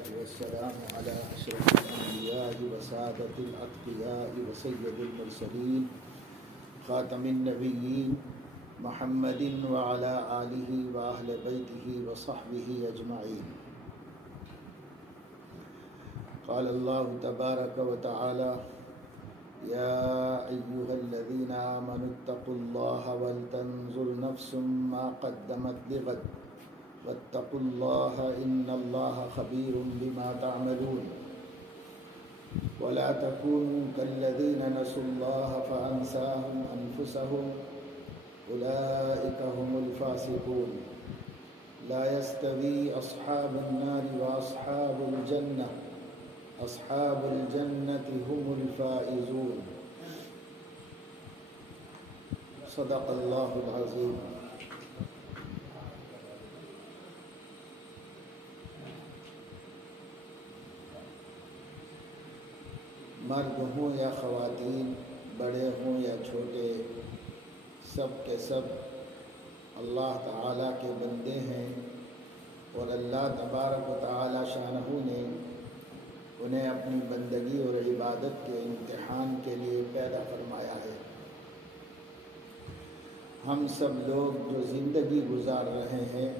والسلام على أشرف الأنبياء وسادة الأتقياء وسيد المرسلين خاتم النبيين محمد وعلى آله وأهل بيته وصحبه أجمعين. قال الله تبارك وتعالى: يا أيها الذين آمنوا اتقوا الله ولتنظر نفس ما قدمت لغد واتقوا الله إن الله خبير بما تعملون ولا تكونوا كالذين نسوا الله فأنساهم أنفسهم أولئك هم الفاسقون. لا يستوي أصحاب النار وأصحاب الجنة أصحاب الجنة هم الفائزون. صدق الله العظيم. مرد ہوں یا خواتین، بڑے ہوں یا چھوٹے، سب کے سب اللہ تعالیٰ کے بندے ہیں، اور اللہ تبارک و تعالیٰ شانہ نے انہیں اپنی بندگی اور عبادت کے امتحان کے لیے پیدا فرمایا ہے۔ ہم سب لوگ جو زندگی گزار رہے ہیں،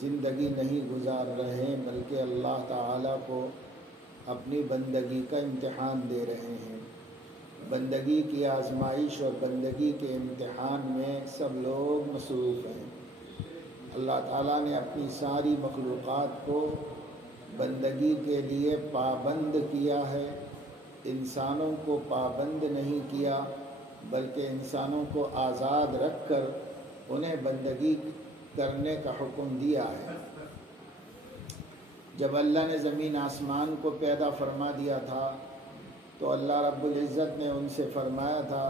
زندگی نہیں گزار رہے بلکہ اللہ تعالیٰ کو اپنی بندگی کا امتحان دے رہے ہیں۔ بندگی کی آزمائش اور بندگی کے امتحان میں سب لوگ مصروف ہیں۔ اللہ تعالیٰ نے اپنی ساری مخلوقات کو بندگی کے لیے پابند کیا ہے، انسانوں کو پابند نہیں کیا بلکہ انسانوں کو آزاد رکھ کر انہیں بندگی کرنے کا حکم دیا ہے۔ جب اللہ نے زمین آسمان کو پیدا فرما دیا تھا تو اللہ رب العزت نے ان سے فرمایا تھا: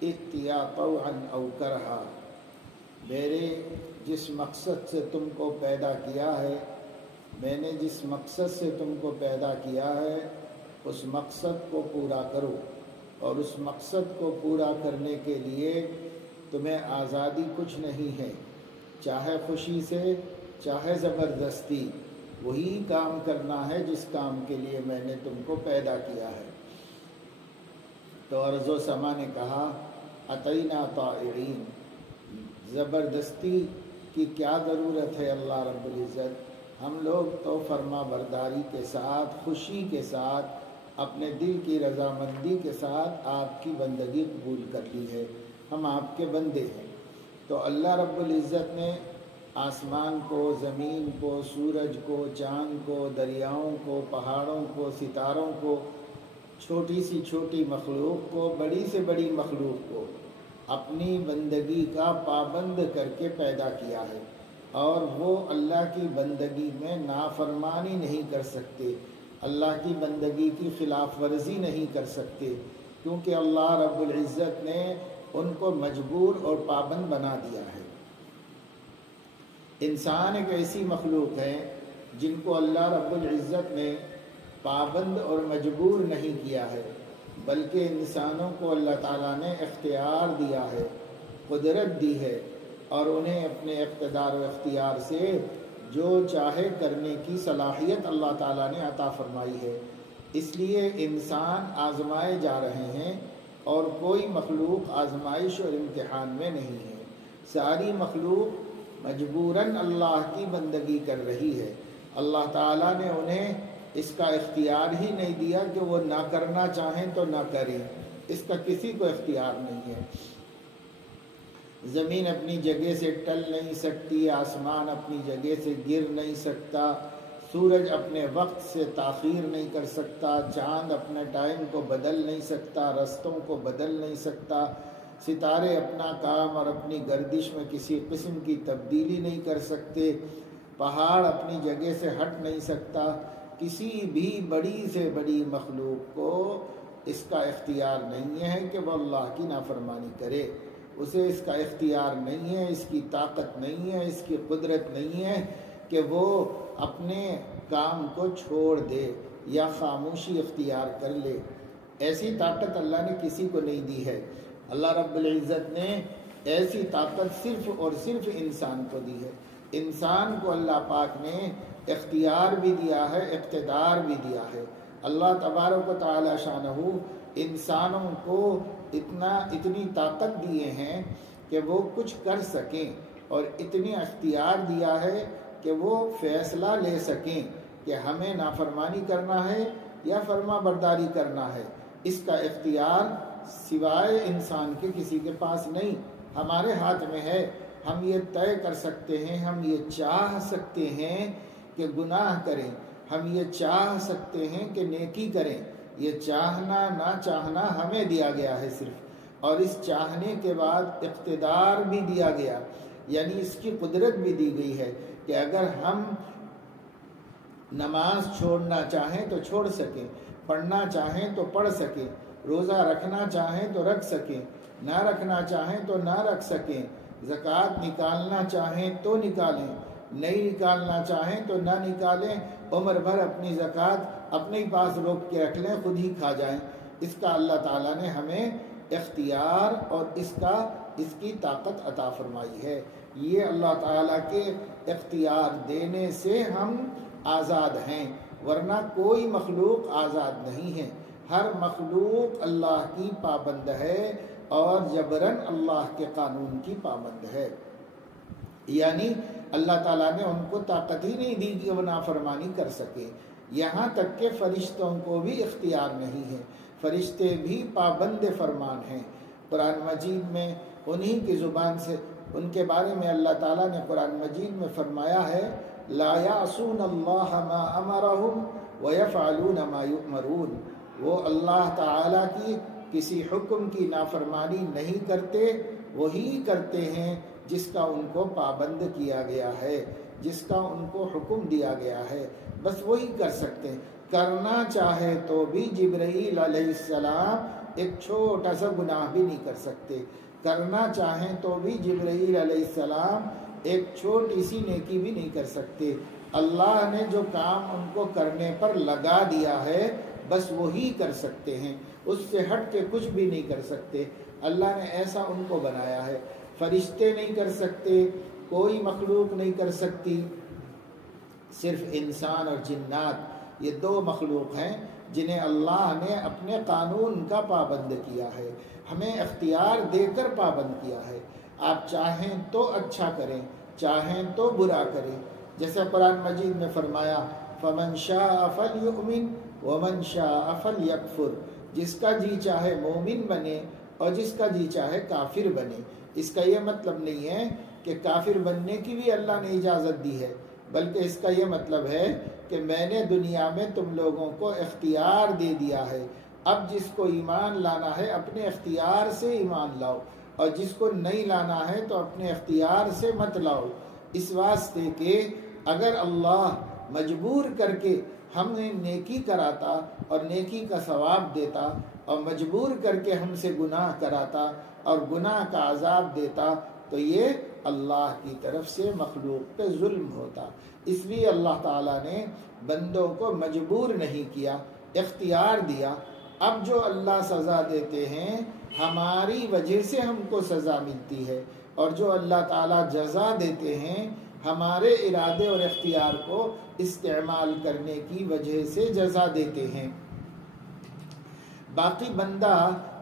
ائتیا طوعا او کرہا، میرے جس مقصد سے تم کو پیدا کیا ہے، میں نے جس مقصد سے تم کو پیدا کیا ہے اس مقصد کو پورا کرو، اور اس مقصد کو پورا کرنے کے لیے تمہیں آزادی کچھ نہیں ہے، چاہے خوشی سے چاہے زبردستی وہی کام کرنا ہے جس کام کے لیے میں نے تم کو پیدا کیا ہے۔ تو ارض و سما نے کہا: اتینا طائعین، زبردستی کی کیا ضرورت ہے اللہ رب العزت، ہم لوگ تو فرما برداری کے ساتھ، خوشی کے ساتھ، اپنے دل کی رضامندی کے ساتھ آپ کی بندگی قبول کر لی ہے، ہم آپ کے بندے ہیں۔ تو اللہ رب العزت نے آسمان کو، زمین کو، سورج کو، چاند کو، دریاؤں کو، پہاڑوں کو، ستاروں کو، چھوٹی سی چھوٹی مخلوق کو، بڑی سے بڑی مخلوق کو اپنی بندگی کا پابند کر کے پیدا کیا ہے، اور وہ اللہ کی بندگی میں نافرمانی نہیں کر سکتے، اللہ کی بندگی کی خلاف ورزی نہیں کر سکتے، کیونکہ اللہ رب العزت نے ان کو مجبور اور پابند بنا دیا ہے۔ انسان ایک ایسی مخلوق ہے جن کو اللہ رب العزت نے پابند اور مجبور نہیں کیا ہے، بلکہ انسانوں کو اللہ تعالیٰ نے اختیار دیا ہے، قدرت دی ہے، اور انہیں اپنے اقتدار و اختیار سے جو چاہے کرنے کی صلاحیت اللہ تعالیٰ نے عطا فرمائی ہے۔ اس لیے انسان آزمائے جا رہے ہیں، اور کوئی مخلوق آزمائش اور امتحان میں نہیں ہے، ساری مخلوق مجبوراً اللہ کی بندگی کر رہی ہے۔ اللہ تعالیٰ نے انہیں اس کا اختیار ہی نہیں دیا کہ وہ نہ کرنا چاہیں تو نہ کریں، اس کا کسی کو اختیار نہیں ہے۔ زمین اپنی جگہ سے ٹل نہیں سکتی، آسمان اپنی جگہ سے گر نہیں سکتا، سورج اپنے وقت سے تاخیر نہیں کر سکتا، چاند اپنے ٹائم کو بدل نہیں سکتا، رستوں کو بدل نہیں سکتا، ستارے اپنا کام اور اپنی گردش میں کسی قسم کی تبدیلی نہیں کر سکتے، پہاڑ اپنی جگہ سے ہٹ نہیں سکتا۔ کسی بھی بڑی سے بڑی مخلوق کو اس کا اختیار نہیں ہے کہ وہ اللہ کی نافرمانی کرے، اسے اس کا اختیار نہیں ہے، اس کی طاقت نہیں ہے، اس کی قدرت نہیں ہے کہ وہ اپنے کام کو چھوڑ دے یا خاموشی اختیار کر لے۔ ایسی طاقت اللہ نے کسی کو نہیں دی ہے۔ اللہ رب العزت نے ایسی طاقت صرف اور صرف انسان کو دی ہے۔ انسان کو اللہ پاک نے اختیار بھی دیا ہے، اقتدار بھی دیا ہے۔ اللہ تبارک و تعالی شانہ انسانوں کو اتنی طاقت دیے ہیں کہ وہ کچھ کر سکیں، اور اتنی اختیار دیا ہے کہ وہ فیصلہ لے سکیں کہ ہمیں نافرمانی کرنا ہے یا فرما برداری کرنا ہے۔ اس کا اختیار سوائے انسان کے کسی کے پاس نہیں، ہمارے ہاتھ میں ہے۔ ہم یہ طے کر سکتے ہیں، ہم یہ چاہ سکتے ہیں کہ گناہ کریں، ہم یہ چاہ سکتے ہیں کہ نیکی کریں۔ یہ چاہنا نہ چاہنا ہمیں دیا گیا ہے صرف، اور اس چاہنے کے بعد اقتدار بھی دیا گیا، یعنی اس کی قدرت بھی دی گئی ہے کہ اگر ہم نماز چھوڑنا چاہیں تو چھوڑ سکیں، پڑھنا چاہیں تو پڑھ سکیں، روزہ رکھنا چاہیں تو رکھ سکیں، نہ رکھنا چاہیں تو نہ رکھ سکیں، زکوٰۃ نکالنا چاہیں تو نکالیں، نہیں نکالنا چاہیں تو نہ نکالیں، عمر بھر اپنی زکوٰۃ اپنے ہی پاس روک کے رکھ لیں، خود ہی کھا جائیں۔ اس کا اللہ تعالیٰ نے ہمیں اختیار اور اس کی طاقت عطا فرمائی ہے۔ یہ اللہ تعالیٰ کے اختیار دینے سے ہم آزاد ہیں، ورنہ کوئی مخلوق آزاد نہیں ہے۔ ہر مخلوق اللہ کی پابند ہے اور جبراً اللہ کے قانون کی پابند ہے، یعنی اللہ تعالیٰ نے ان کو طاقت ہی نہیں دی کہ وہ نافرمانی کر سکے۔ یہاں تک کہ فرشتوں کو بھی اختیار نہیں ہے، فرشتے بھی پابند فرمان ہیں۔ قرآن مجید میں انہی کی زبان سے ان کے بارے میں اللہ تعالیٰ نے قرآن مجید میں فرمایا ہے، لا یعصون اللہ ما امرہم ویفعلون ما یؤمرون۔ وہ اللہ تعالیٰ کی کسی حکم کی نافرمانی نہیں کرتے، وہی کرتے ہیں جس کا ان کو پابند کیا گیا ہے، جس کا ان کو حکم دیا گیا ہے، بس وہی کر سکتے ہیں۔ کرنا چاہے تو بھی جبرائیل علیہ السلام ایک چھوٹا سا گناہ بھی نہیں کر سکتے، کرنا چاہیں تو بھی جبرائیل علیہ السلام ایک چھوٹی سی نیکی بھی نہیں کر سکتے۔ اللہ نے جو کام ان کو کرنے پر لگا دیا ہے بس وہی کر سکتے ہیں، اس سے ہٹ کے کچھ بھی نہیں کر سکتے۔ اللہ نے ایسا ان کو بنایا ہے۔ فرشتے نہیں کر سکتے، کوئی مخلوق نہیں کر سکتی، صرف انسان اور جنات، یہ دو مخلوق ہیں جنہیں اللہ نے اپنے قانون کا پابند کیا ہے، ہمیں اختیار دے کر پابند کیا ہے۔ آپ چاہیں تو اچھا کریں، چاہیں تو برا کریں، جیسے قرآن مجید میں فرمایا فَمَنْ شَاءَ فَلْيُؤْمِنْ وَمَنْ شَاءَ فَلْيَكْفُرْ، جس کا جی چاہے مومن بنے اور جس کا جی چاہے کافر بنے۔ اس کا یہ مطلب نہیں ہے کہ کافر بننے کی بھی اللہ نے اجازت دی ہے، بلکہ اس کا یہ مطلب ہے کہ میں نے دنیا میں تم لوگوں کو اختیار دے دیا ہے، اب جس کو ایمان لانا ہے اپنے اختیار سے ایمان لاؤ، اور جس کو نہیں لانا ہے تو اپنے اختیار سے مت لاؤ، اس واسطے کہ اگر اللہ مجبور کر کے ہم نے نیکی کراتا اور نیکی کا ثواب دیتا، اور مجبور کر کے ہم سے گناہ کراتا اور گناہ کا عذاب دیتا، تو یہ اللہ کی طرف سے مخلوق پہ ظلم ہوتا۔ اس لیے اللہ تعالیٰ نے بندوں کو مجبور نہیں کیا، اختیار دیا۔ اب جو اللہ سزا دیتے ہیں ہماری وجہ سے ہم کو سزا ملتی ہے، اور جو اللہ تعالیٰ جزا دیتے ہیں ہمارے ارادے اور اختیار کو استعمال کرنے کی وجہ سے جزا دیتے ہیں۔ باقی بندہ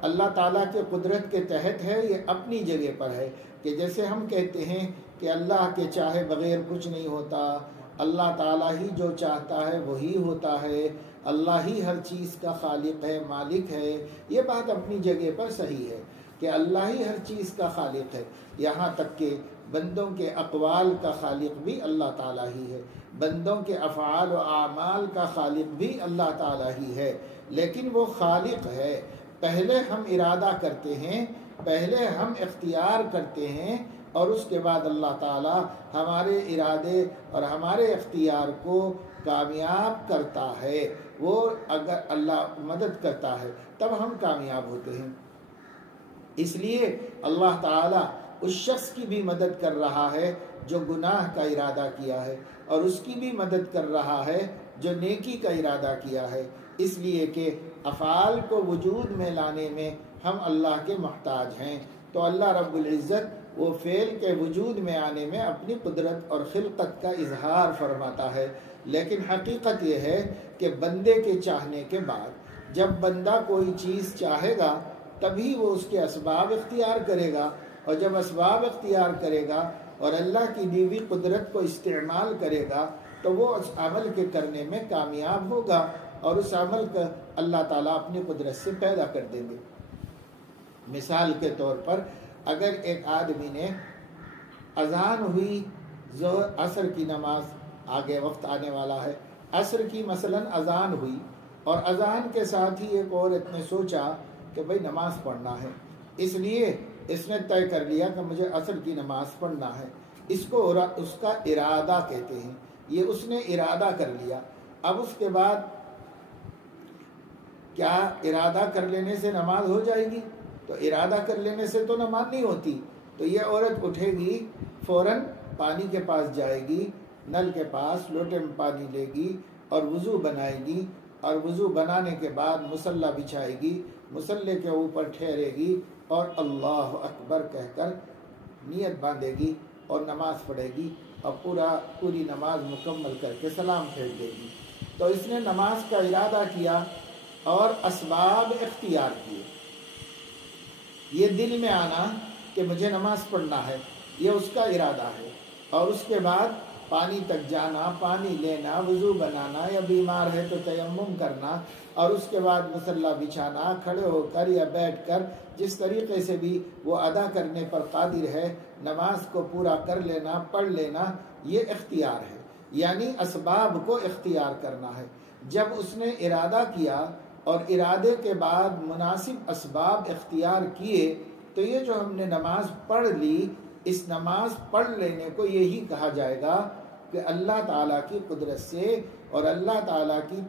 اللہ تعالیٰ کے قدرت کے تحت ہے، یہ اپنی جگہ پر ہے، کہ جیسے ہم کہتے ہیں کہ اللہ کے چاہے بغیر کچھ نہیں ہوتا، اللہ تعالیٰ ہی جو چاہتا ہے وہی ہوتا ہے، اللہ ہی ہر چیز کا خالق ہے، مالک ہے، یہ بات اپنی جگہ پر صحیح ہے کہ اللہ ہی ہر چیز کا خالق ہے۔ یہاں تک کہ بندوں کے اقوال کا خالق بھی اللہ تعالیٰ ہی ہے، بندوں کے افعال و اعمال کا خالق بھی اللہ تعالیٰ ہی ہے، لیکن وہ خالق ہے۔ پہلے ہم ارادہ کرتے ہیں، پہلے ہم اختیار کرتے ہیں، اور اس کے بعد اللہ تعالیٰ ہمارے ارادے اور ہمارے اختیار کو کامیاب کرتا ہے۔ وہ اگر اللہ مدد کرتا ہے تب ہم کامیاب ہوتے ہیں۔ اس لیے اللہ تعالیٰ اس شخص کی بھی مدد کر رہا ہے جو گناہ کا ارادہ کیا ہے، اور اس کی بھی مدد کر رہا ہے جو نیکی کا ارادہ کیا ہے، اس لیے کہ افعال کو وجود میں لانے میں ہم اللہ کے محتاج ہیں۔ تو اللہ رب العزت وہ فعل کے وجود میں آنے میں اپنی قدرت اور خلقت کا اظہار فرماتا ہے۔ لیکن حقیقت یہ ہے کہ بندے کے چاہنے کے بعد جب بندہ کوئی چیز چاہے گا تبھی وہ اس کے اسباب اختیار کرے گا، اور جب اسباب اختیار کرے گا اور اللہ کی دی ہوئی قدرت کو استعمال کرے گا تو وہ اس عمل کے کرنے میں کامیاب ہوگا، اور اس عمل کا اللہ تعالیٰ اپنی قدرت سے پیدا کر دیں گے۔ مثال کے طور پر اگر ایک آدمی نے اذان ہوئی ظہر عصر کی نماز، آگے وقت آنے والا ہے، عصر کی مثلا اذان ہوئی، اور اذان کے ساتھ ہی ایک عورت نے سوچا کہ بھئی نماز پڑھنا ہے، اس لیے اس نے طے کر لیا کہ مجھے عصر کی نماز پڑھنا ہے، اس کا ارادہ کہتے ہیں، یہ اس نے ارادہ کر لیا۔ اب اس کے بعد کیا ارادہ کر لینے سے نماز ہو جائے گی؟ تو ارادہ کر لینے سے تو نماز نہیں ہوتی، تو یہ عورت اٹھے گی، فوراً پانی کے پاس جائے گی، نل کے پاس لوٹے میں پانی لے گی اور وضو بنائے گی، اور وضو بنانے کے بعد مصلی بچھائے گی، مصلی کے اوپر ٹھہرے گی اور اللہ اکبر کہہ کر نیت باندھے گی اور نماز پڑھے گی، اور پوری نماز مکمل کر کے سلام پھیر دے گی۔ تو اس نے نماز کا ارادہ کیا اور اسباب اختیار کیے۔ یہ دل میں آنا کہ مجھے نماز پڑھنا ہے، یہ اس کا ارادہ ہے، اور اس کے بعد پانی تک جانا، پانی لینا، وضو بنانا، یا بیمار ہے تو تیمم کرنا، اور اس کے بعد مصلی بچھانا، کھڑے ہو کر یا بیٹھ کر جس طریقے سے بھی وہ ادا کرنے پر قادر ہے، نماز کو پورا کر لینا، پڑھ لینا، یہ اختیار ہے، یعنی اسباب کو اختیار کرنا ہے۔ جب اس نے ارادہ کیا اور ارادے کے بعد مناسب اسباب اختیار کیے تو یہ جو ہم نے نماز پڑھ لی، اس نماز پڑھ لینے کو یہی کہا جائے گا کہ اللہ تعالیٰ کی قدرت سے اور اللہ تعالیٰ کی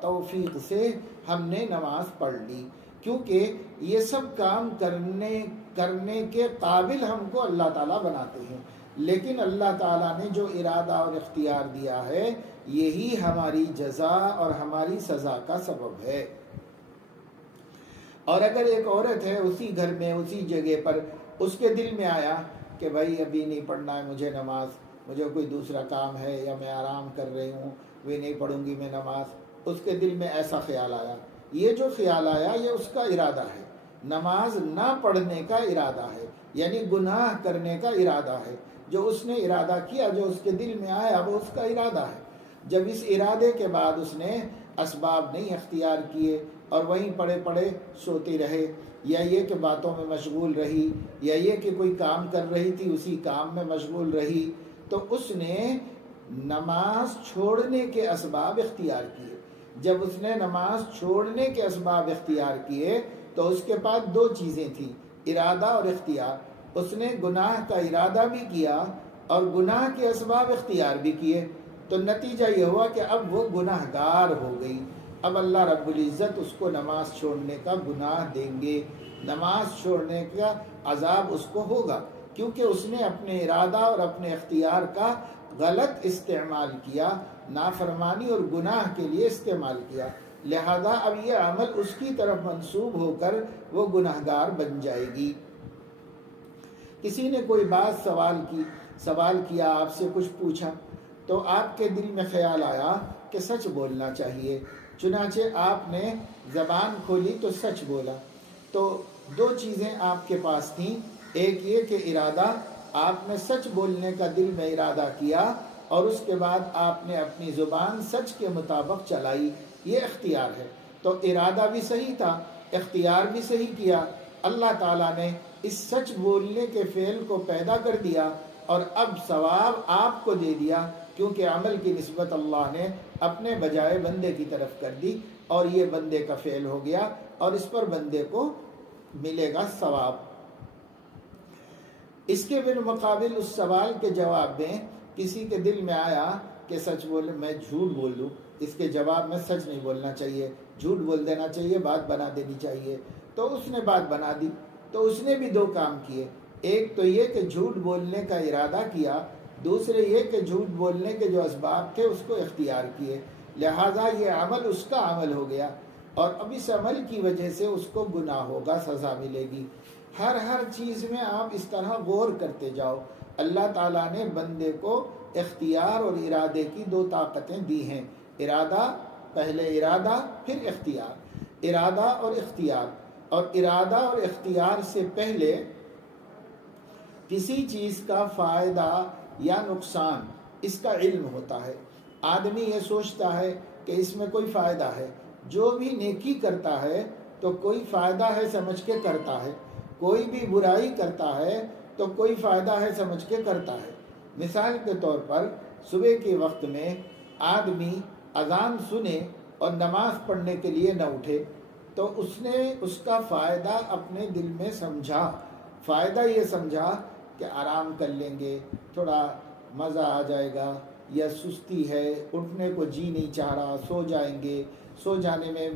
توفیق سے ہم نے نماز پڑھ لی، کیونکہ یہ سب کام کرنے کے قابل ہم کو اللہ تعالیٰ بناتے ہیں، لیکن اللہ تعالیٰ نے جو ارادہ اور اختیار دیا ہے یہی ہماری جزا اور ہماری سزا کا سبب ہے۔ اور اگر ایک عورت ہے اسی گھر میں اسی جگہ پر، اس کے دل میں آیا کہ بھائی ابھی نہیں پڑھنا ہے مجھے نماز، مجھے کوئی دوسرا کام ہے یا میں آرام کر رہی ہوں، وہ نہیں پڑھوں گی میں نماز، اس کے دل میں ایسا خیال آیا، یہ جو خیال آیا یہ اس کا ارادہ ہے، نماز نہ پڑھنے کا ارادہ ہے، یعنی گناہ کرنے کا ارادہ ہے۔ جو اس نے ارادہ کیا، جو اس کے دل میں آیا، وہ اس کا ارادہ ہے۔ جب اس ارادے کے بعد اس نے اسباب نہیں اختیار کیے اور وہیں پڑے پڑے سوتی رہے، یا یہ کہ باتوں میں مشغول رہی، یا یہ کہ کوئی کام کر رہی تھی اسی کام میں مشغول رہی، تو اس نے نماز چھوڑنے کے اسباب اختیار کیے۔ جب اس نے نماز چھوڑنے کے اسباب اختیار کیے تو اس کے پاس دو چیزیں تھیں، ارادہ اور اختیار۔ اس نے گناہ کا ارادہ بھی کیا اور گناہ کے اسباب اختیار بھی کیے، تو نتیجہ یہ ہوا کہ اب وہ گناہ گار ہو گئی۔ اب اللہ رب العزت اس کو نماز چھوڑنے کا گناہ دیں گے، نماز چھوڑنے کا عذاب اس کو ہوگا، کیونکہ اس نے اپنے ارادہ اور اپنے اختیار کا غلط استعمال کیا، نافرمانی اور گناہ کے لیے استعمال کیا، لہذا اب یہ عمل اس کی طرف منسوب ہو کر وہ گناہگار بن جائے گی۔ کسی نے کوئی بات سوال کیا، آپ سے کچھ پوچھا، تو آپ کے دل میں خیال آیا کہ سچ بولنا چاہیے، چنانچہ آپ نے زبان کھولی تو سچ بولا۔ تو دو چیزیں آپ کے پاس تھیں، ایک یہ کہ ارادہ، آپ نے سچ بولنے کا دل میں ارادہ کیا، اور اس کے بعد آپ نے اپنی زبان سچ کے مطابق چلائی، یہ اختیار ہے۔ تو ارادہ بھی صحیح تھا، اختیار بھی صحیح کیا، اللہ تعالیٰ نے اس سچ بولنے کے فعل کو پیدا کر دیا، اور اب ثواب آپ کو دے دیا، کیونکہ عمل کی نسبت اللہ نے اپنے بجائے بندے کی طرف کر دی، اور یہ بندے کا فعل ہو گیا، اور اس پر بندے کو ملے گا ثواب۔ اس کے بالمقابل اس سوال کے جواب میں کسی کے دل میں آیا کہ سچ بولے، میں جھوٹ بول دوں، اس کے جواب میں سچ نہیں بولنا چاہیے، جھوٹ بول دینا چاہیے، بات بنا دینی چاہیے، تو اس نے بات بنا دی۔ تو اس نے بھی دو کام کیے، ایک تو یہ کہ جھوٹ بولنے کا ارادہ کیا، دوسرے یہ کہ جھوٹ بولنے کے جو اسباب تھے اس کو اختیار کیے، لہٰذا یہ عمل اس کا عمل ہو گیا، اور اب اس عمل کی وجہ سے اس کو گناہ ہوگا، سزا ملے گی۔ ہر چیز میں آپ اس طرح غور کرتے جاؤ۔ اللہ تعالیٰ نے بندے کو اختیار اور ارادے کی دو طاقتیں دی ہیں، ارادہ، پہلے ارادہ پھر اختیار، ارادہ اور اختیار، اور ارادہ اور اختیار سے پہلے کسی چیز کا فائدہ یا نقصان اس کا علم ہوتا ہے۔ آدمی یہ سوچتا ہے کہ اس میں کوئی فائدہ ہے، جو بھی نیکی کرتا ہے تو کوئی فائدہ ہے سمجھ کے کرتا ہے، کوئی بھی برائی کرتا ہے تو کوئی فائدہ ہے سمجھ کے کرتا ہے۔ مثال کے طور پر صبح کے وقت میں آدمی اذان سنے اور نماز پڑھنے کے لیے نہ اٹھے تو اس نے اس کا فائدہ اپنے دل میں سمجھا، فائدہ یہ سمجھا کہ آرام کر لیں گے، تھوڑا مزہ آ جائے گا، یا سستی ہے، اٹھنے کو جی نہیں چاہ رہا، سو جائیں گے، سو جانے میں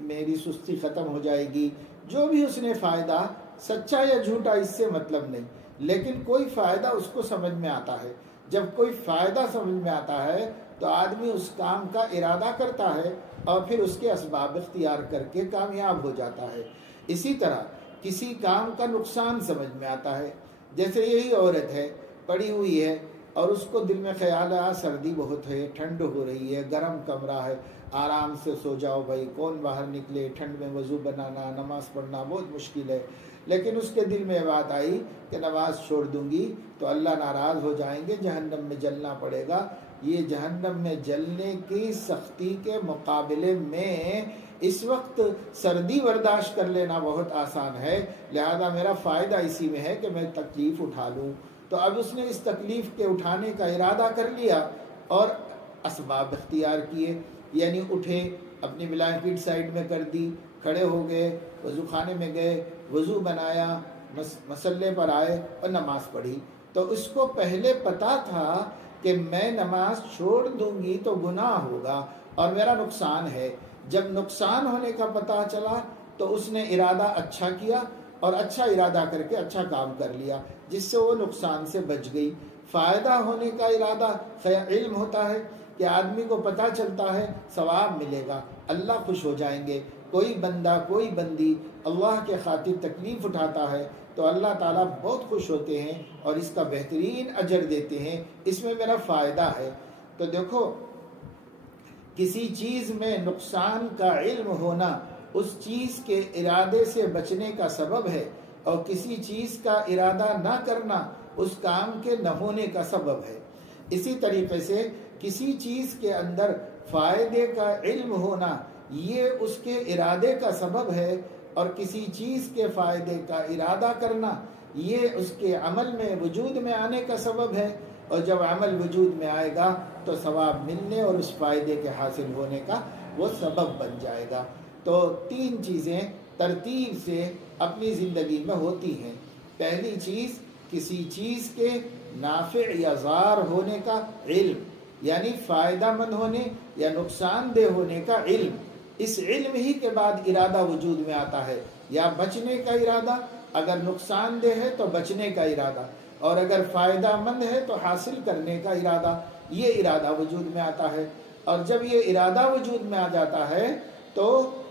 میری سستی ختم ہو جائے گی۔ جو بھی اس نے فائدہ، سچا یا جھوٹا اس سے مطلب نہیں، لیکن کوئی فائدہ اس کو سمجھ میں آتا ہے۔ جب کوئی فائدہ سمجھ میں آتا ہے تو آدمی اس کام کا ارادہ کرتا ہے اور پھر اس کے اسباب اختیار کر کے کامیاب ہو جاتا ہے۔ اسی طرح کسی کام کا نقصان سمجھ میں آتا ہے، جیسے یہی عورت ہے، پڑی ہوئی ہے اور اس کو دل میں خیال آیا سردی بہت ہے، ٹھنڈ ہو رہی ہے، گرم کمرہ ہے، آرام سے سو جاؤ بھائی، کون باہر نکلے، ٹھنڈ میں وضو بنانا، نماز پڑھنا بہت مشکل ہے۔ لیکن اس کے دل میں بات آئی کہ نماز چھوڑ دوں گی تو اللہ ناراض ہو جائیں گے، جہنم میں جلنا پڑے گا۔ یہ جہنم میں جلنے کی سختی کے مقابلے میں اس وقت سردی برداشت کر لینا بہت آسان ہے، لہذا میرا فائدہ اسی میں ہے کہ میں تکلیف اٹھا لوں۔ تو اب اس نے اس تکلیف کے اٹھانے کا ارادہ کر لیا اور اسباب اختیار کیے، یعنی اٹھے، اپنی بلینکٹ سائڈ میں کر دی، کھڑے ہو گئے، وضو خانے میں گئے، وضو بنایا، مصلے پر آئے اور نماز پڑھی۔ تو اس کو پہلے پتا تھا کہ میں نماز چھوڑ دوں گی تو گناہ ہوگا اور میرا نقصان ہے۔ جب نقصان ہونے کا پتہ چلا تو اس نے ارادہ اچھا کیا اور اچھا ارادہ کر کے اچھا کام کر لیا، جس سے وہ نقصان سے بچ گئی۔ فائدہ ہونے کا ارادہ علم ہوتا ہے کہ آدمی کو پتہ چلتا ہے ثواب ملے گا، اللہ خوش ہو جائیں گے۔ کوئی بندہ، کوئی بندی اللہ کے خاطر تکلیف اٹھاتا ہے تو اللہ تعالیٰ بہت خوش ہوتے ہیں اور اس کا بہترین اجر دیتے ہیں، اس میں میرا فائدہ ہے۔ تو دیکھو، کسی چیز میں نقصان کا علم ہونا اس چیز کے ارادے سے بچنے کا سبب ہے، اور کسی چیز کا ارادہ نہ کرنا اس کام کے نہ ہونے کا سبب ہے۔ اسی طریقے سے کسی چیز کے اندر فائدے کا علم ہونا یہ اس کے ارادے کا سبب ہے، اور کسی چیز کے فائدے کا ارادہ کرنا یہ اس کے عمل میں وجود میں آنے کا سبب ہے، اور جب عمل وجود میں آئے گا تو ثواب ملنے اور اس فائدے کے حاصل ہونے کا وہ سبب بن جائے گا۔ تو تین چیزیں ترتیب سے اپنی زندگی میں ہوتی ہیں۔ پہلی چیز، کسی چیز کے نافع یا ضار ہونے کا علم، یعنی فائدہ مند ہونے یا نقصان دہ ہونے کا علم۔ اس علم ہی کے بعد ارادہ وجود میں آتا ہے، یا بچنے کا ارادہ، اگر نقصان دہ ہے تو بچنے کا ارادہ، اور اگر فائدہ مند ہے تو حاصل کرنے کا ارادہ، یہ ارادہ وجود میں آتا ہے۔ اور جب یہ ارادہ وجود میں آ جاتا ہے تو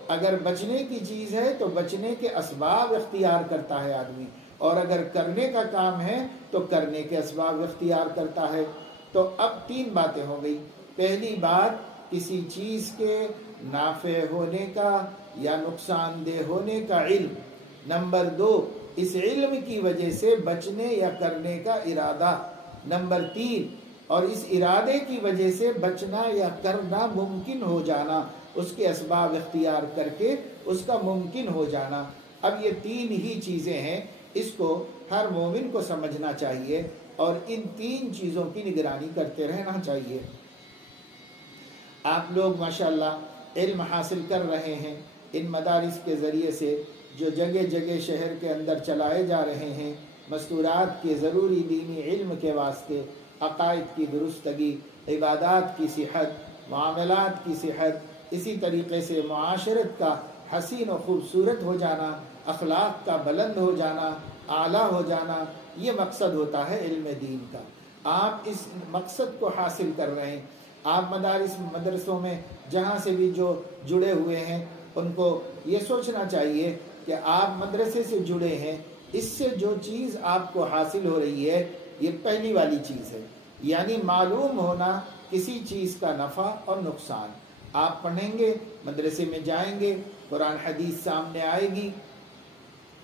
اگر بچنے کی چیز ہے تو بچنے کے اسباب اختیار کرتا ہے آدمی، اور اگر کرنے کا کام ہے تو کرنے کے اسباب اختیار کرتا ہے۔ تو اب تین باتیں ہو گئی۔ پہلی بات، کسی چیز کے نافع ہونے کا یا نقصان دہ ہونے کا علم۔ نمبر دو، اس علم کی وجہ سے بچنے یا کرنے کا ارادہ۔ نمبر تین، اور اس ارادے کی وجہ سے بچنا یا کرنا ممکن ہو جانا، اس کے اسباب اختیار کر کے اس کا ممکن ہو جانا۔ اب یہ تین ہی چیزیں ہیں، اس کو ہر مومن کو سمجھنا چاہیے اور ان تین چیزوں کی نگرانی کرتے رہنا چاہیے۔ آپ لوگ ماشاءاللہ علم حاصل کر رہے ہیں، ان مدارس کے ذریعے سے جو جگہ جگہ شہر کے اندر چلائے جا رہے ہیں، مستورات کے ضروری دینی علم کے واسطے، عقائد کی درستگی، عبادات کی صحت، معاملات کی صحت، اسی طریقے سے معاشرت کا حسین و خوبصورت ہو جانا، اخلاق کا بلند ہو جانا، اعلیٰ ہو جانا، یہ مقصد ہوتا ہے علم دین کا۔ آپ اس مقصد کو حاصل کر رہے ہیں۔ آپ مدرسوں میں جہاں سے بھی جو جڑے ہوئے ہیں ان کو یہ سوچنا چاہیے کہ آپ مدرسے سے جڑے ہیں، اس سے جو چیز آپ کو حاصل ہو رہی ہے یہ پہلی والی چیز ہے۔ یعنی معلوم ہونا کسی چیز کا نفع اور نقصان. آپ پڑھیں گے، مدرسے میں جائیں گے، قرآن حدیث سامنے آئے گی،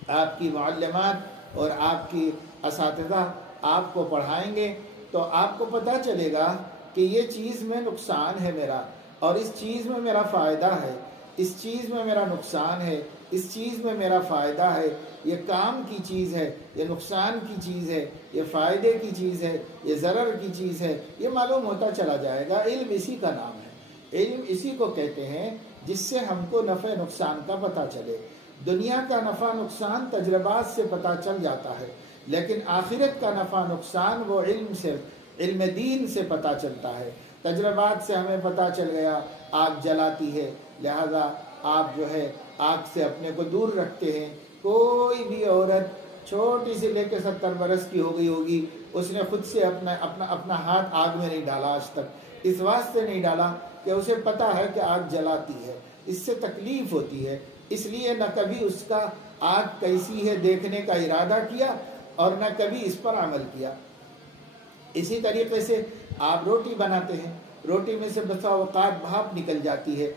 آپ کی معلمات اور آپ کی اساتذہ آپ کو پڑھائیں گے تو آپ کو پتہ چلے گا کہ یہ چیز میں نقصان ہے میرا، اور اس چیز میں میرا فائدہ ہے، اس چیز میں میرا نقصان ہے، اس چیز میں میرا فائدہ ہے، یہ کام کی چیز ہے، یہ نقصان کی چیز ہے، یہ فائدے کی چیز ہے، یہ ضرر کی چیز ہے. یہ معلوم ہوتا چلا جائے گا. علم اسی کا نام ہے. علم اسی کو کہتے ہیں جس سے ہم کو نفع نقصان کا پتہ چلے. دنیا کا نفع نقصان تجربات سے پتہ چل جاتا ہے، لیکن آخرت کا نفع نقصان وہ علم دین سے پتہ چلتا ہے. تجربات سے ہمیں پتہ چل گیا آگ جلاتی ہے، لہذا آپ جو ہے آگ سے اپنے کو دور رکھتے ہیں. کوئی بھی عورت چھوٹی سی لے کے 70 برس کی ہو گئی ہوگی، اس نے خود سے اپنا ہاتھ آگ میں نہیں ڈالا آج تک. اس واسطے نہیں ڈالا کہ اسے پتہ ہے کہ آگ جلاتی ہے، اس سے تکلیف ہوتی ہے، اس لیے نہ کبھی اس کا آگ کیسی ہے دیکھنے کا ارادہ کیا اور نہ کبھی اس پر عمل کیا. اسی طریقے سے آپ روٹی بناتے ہیں، روٹی میں سے بسا اوقات بھاپ نکل جاتی ہے.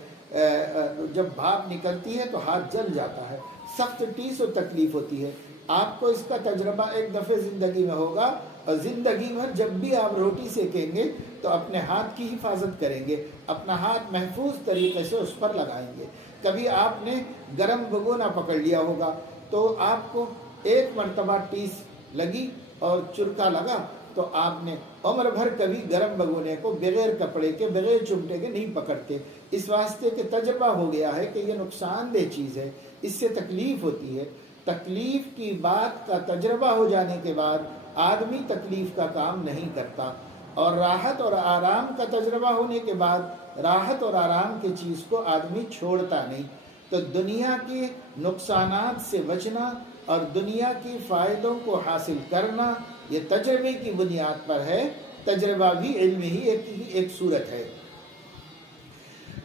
جب بھاپ نکلتی ہے تو ہاتھ جل جاتا ہے، سخت ٹیس و تکلیف ہوتی ہے. آپ کو اس کا تجربہ ایک دفعہ زندگی میں ہوگا، اور زندگی میں جب بھی آپ روٹی سیکیں گے تو اپنے ہاتھ کی حفاظت کریں گے، اپنا ہاتھ محفوظ طریقے سے اس پر لگائیں گے. کبھی آپ نے گرم بگونا پکڑ لیا ہوگا تو آپ کو ایک مرتبہ ٹیس لگی اور چرکا لگا تو آپ نے عمر بھر کبھی گرم بگونے کو بغیر کپڑے کے بغیر چمٹے کے نہیں پکڑتے، اس واسطے کہ تجربہ ہو گیا ہے کہ یہ نقصان دہ چیز ہے، اس سے تکلیف ہوتی ہے. تکلیف کی بات کا تجربہ ہو جانے کے بعد آدمی تکلیف کا کام نہیں کرتا، اور راحت اور آرام کا تجربہ ہونے کے بعد راحت اور آرام کی چیز کو آدمی چھوڑتا نہیں. تو دنیا کے نقصانات سے بچنا اور دنیا کی فائدوں کو حاصل کرنا یہ تجربے کی بنیاد پر ہے. تجربہ بھی علم ہی ایک صورت ہے.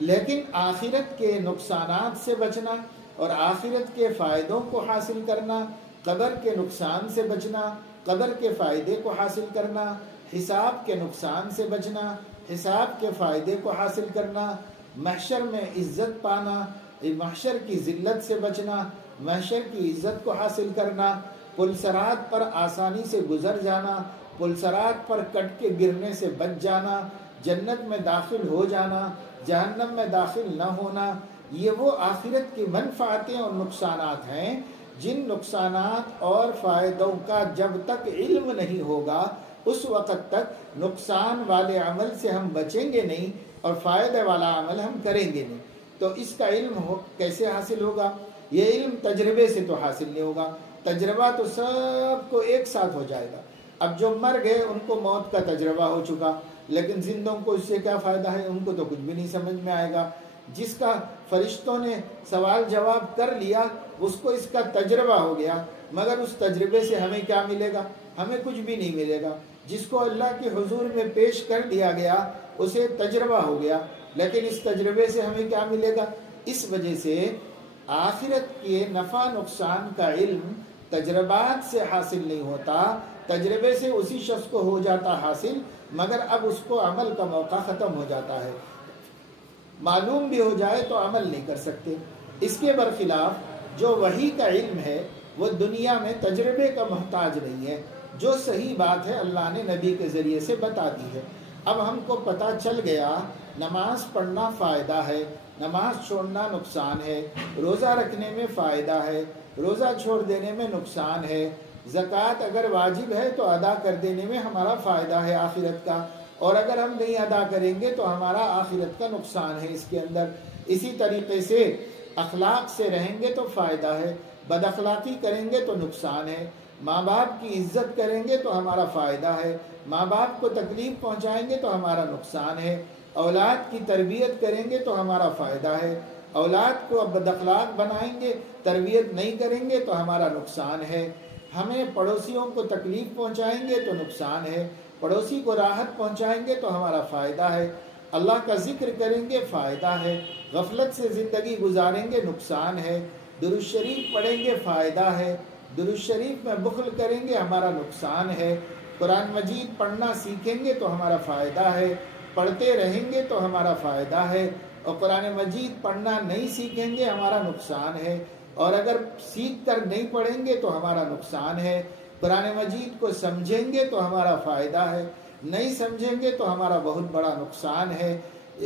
لیکن آخرت کے نقصانات سے بچنا اور آخرت کے فائدوں کو حاصل کرنا، قبر کے نقصان سے بچنا، قبر کے فائدے کو حاصل کرنا، حساب کے نقصان سے بچنا، حساب کے فائدے کو حاصل کرنا، محشر میں عزت پانا، محشر کی ذلت سے بچنا، محشر کی عزت کو حاصل کرنا، پلسرات پر آسانی سے گزر جانا، پلسرات پر کٹ کے گرنے سے بچ جانا، جنت میں داخل ہو جانا، جہنم میں داخل نہ ہونا. یہ وہ آخرت کی منفعتیں اور نقصانات ہیں جن نقصانات اور فائدوں کا جب تک علم نہیں ہوگا اس وقت تک نقصان والے عمل سے ہم بچیں گے نہیں اور فائدہ والا عمل ہم کریں گے نہیں. تو اس کا علم کیسے حاصل ہوگا؟ یہ علم تجربے سے تو حاصل نہیں ہوگا. تجربہ تو سب کو ایک ساتھ ہو جائے گا. اب جو مر گئے ان کو موت کا تجربہ ہو چکا، لیکن زندوں کو اس سے کیا فائدہ ہے؟ ان کو تو کچھ بھی نہیں سمجھ میں آئے گا. جس کا فرشتوں نے سوال جواب کر لیا اس کو اس کا تجربہ ہو گیا، مگر اس تجربے سے ہمیں کیا ملے گا؟ ہمیں کچھ بھی نہیں ملے گا. جس کو اللہ کے حضور میں پیش کر دیا گیا اسے تجربہ ہو گیا، لیکن اس تجربے سے ہمیں کیا ملے گا؟ اس وجہ سے آخرت کے نفع نقصان کا علم تجربات سے حاصل نہیں ہوتا. تجربے سے اسی شخص کو ہو جاتا حاصل، مگر اب اس کو عمل کا موقع ختم ہو جاتا ہے. معلوم بھی ہو جائے تو عمل نہیں کر سکتے. اس کے برخلاف جو وحی کا علم ہے وہ دنیا میں تجربے کا محتاج نہیں ہے. جو صحیح بات ہے اللہ نے نبی کے ذریعے سے بتا دی ہے. اب ہم کو پتہ چل گیا نماز پڑھنا فائدہ ہے، نماز چھوڑنا نقصان ہے، روزہ رکھنے میں فائدہ ہے، روزہ چھوڑ دینے میں نقصان ہے، زکوٰۃ اگر واجب ہے تو ادا کر دینے میں ہمارا فائدہ ہے آخرت کا، اور اگر ہم نہیں ادا کریں گے تو ہمارا آخرت کا نقصان ہے اس کے اندر. اسی طریقے سے اخلاق سے رہیں گے تو فائدہ ہے، بد اخلاقی کریں گے تو نقصان ہے. ماں باپ کی عزت کریں گے تو ہمارا فائدہ ہے، ماں باپ کو تکلیف پہنچائیں گے تو ہمارا نقصان ہے. اولاد کی تربیت کریں گے تو ہمارا فائدہ ہے، اولاد کو بد اخلاق بنائیں گے، تربیت نہیں کریں گے تو ہمارا نقصان ہے. ہمیں پڑوسیوں کو تکلیف پہنچائیں گے تو نقصان ہے، پڑوسی کو راحت پہنچائیں گے تو ہمارا فائدہ ہے. اللہ کا ذکر کریں گے فائدہ ہے، غفلت سے زندگی گزاریں گے نقصان ہے. درود شریف پڑھیں گے فائدہ ہے، درود شریف میں بخل کریں گے ہمارا نقصان ہے. قرآن مجید پڑھنا سیکھیں گے تو ہمارا فائدہ ہے، پڑھتے رہیں گے تو ہمارا فائدہ ہے، اور قرآن مجید پڑھنا نہیں سیکھیں گے ہمارا نقصان ہے، اور اگر سیکھ کر نہیں پڑھیں گے تو ہمارا نقصان ہے۔ قرآن مجید کو سمجھیں گے تو ہمارا فائدہ ہے، نہیں سمجھیں گے تو ہمارا بہت بڑا نقصان ہے۔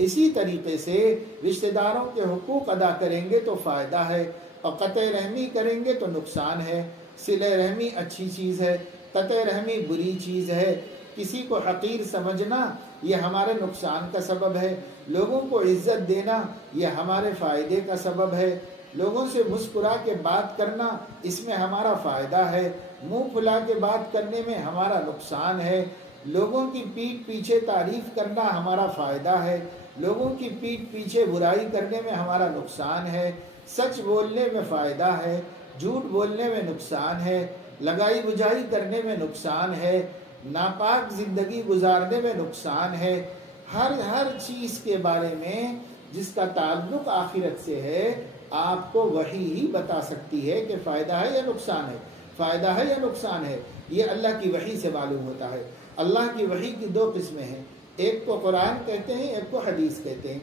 اسی طریقے سے رشتہ داروں کے حقوق ادا کریں گے تو فائدہ ہے، اور قطع رحمی کریں گے تو نقصان ہے۔ صلہ رحمی اچھی چیز ہے، قطع رحمی بری چیز ہے۔ کسی کو حقیر سمجھنا یہ ہمارے نقصان کا سبب ہے، لوگوں کو عزت دینا یہ ہمارے فائدے کا سبب ہے، لوگوں سے مسکرا کے بات کرنا اس میں ہمارا فائدہ ہے، منہ پھلا کے بات کرنے میں ہمارا نقصان ہے، لوگوں کی پیٹھ پیچھے تعریف کرنا ہمارا فائدہ ہے، لوگوں کی پیٹھ پیچھے برائی کرنے میں ہمارا نقصان ہے، سچ بولنے میں فائدہ ہے، جھوٹ بولنے میں نقصان ہے، لگائی بجائی کرنے میں نقصان ہے، ناپاک زندگی گزارنے میں نقصان ہے۔ ہر چیز کے بارے میں جس کا تعلق آخرت سے ہے آپ کو وحی ہی بتا سکتی ہے کہ فائدہ ہے یا نقصان ہے، فائدہ ہے یا نقصان ہے۔ یہ اللہ کی وحی سے معلوم ہوتا ہے۔ اللہ کی وحی کی دو قسمیں ہیں، ایک کو قرآن کہتے ہیں، ایک کو حدیث کہتے ہیں۔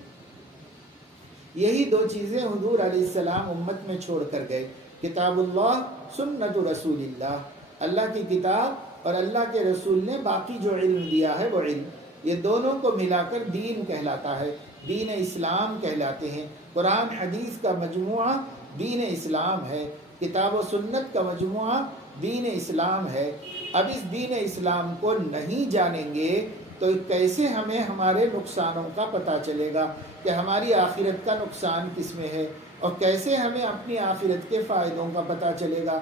یہی دو چیزیں حضور علیہ السلام امت میں چھوڑ کر گئے، کتاب اللہ سنت رسول اللہ، اللہ کی کتاب اور اللہ کے رسول نے باقی جو علم دیا ہے وہ علم، یہ دونوں کو ملا کر دین کہلاتا ہے، دین اسلام کہلاتے ہیں۔ قرآن حدیث کا مجموعہ دین اسلام ہے، کتاب و سنت کا مجموعہ دین اسلام ہے۔ اب اس دین اسلام کو نہیں جانیں گے تو کیسے ہمیں ہمارے نقصانوں کا پتہ چلے گا کہ ہماری آخرت کا نقصان کس میں ہے، اور کیسے ہمیں اپنی آخرت کے فائدوں کا پتہ چلے گا؟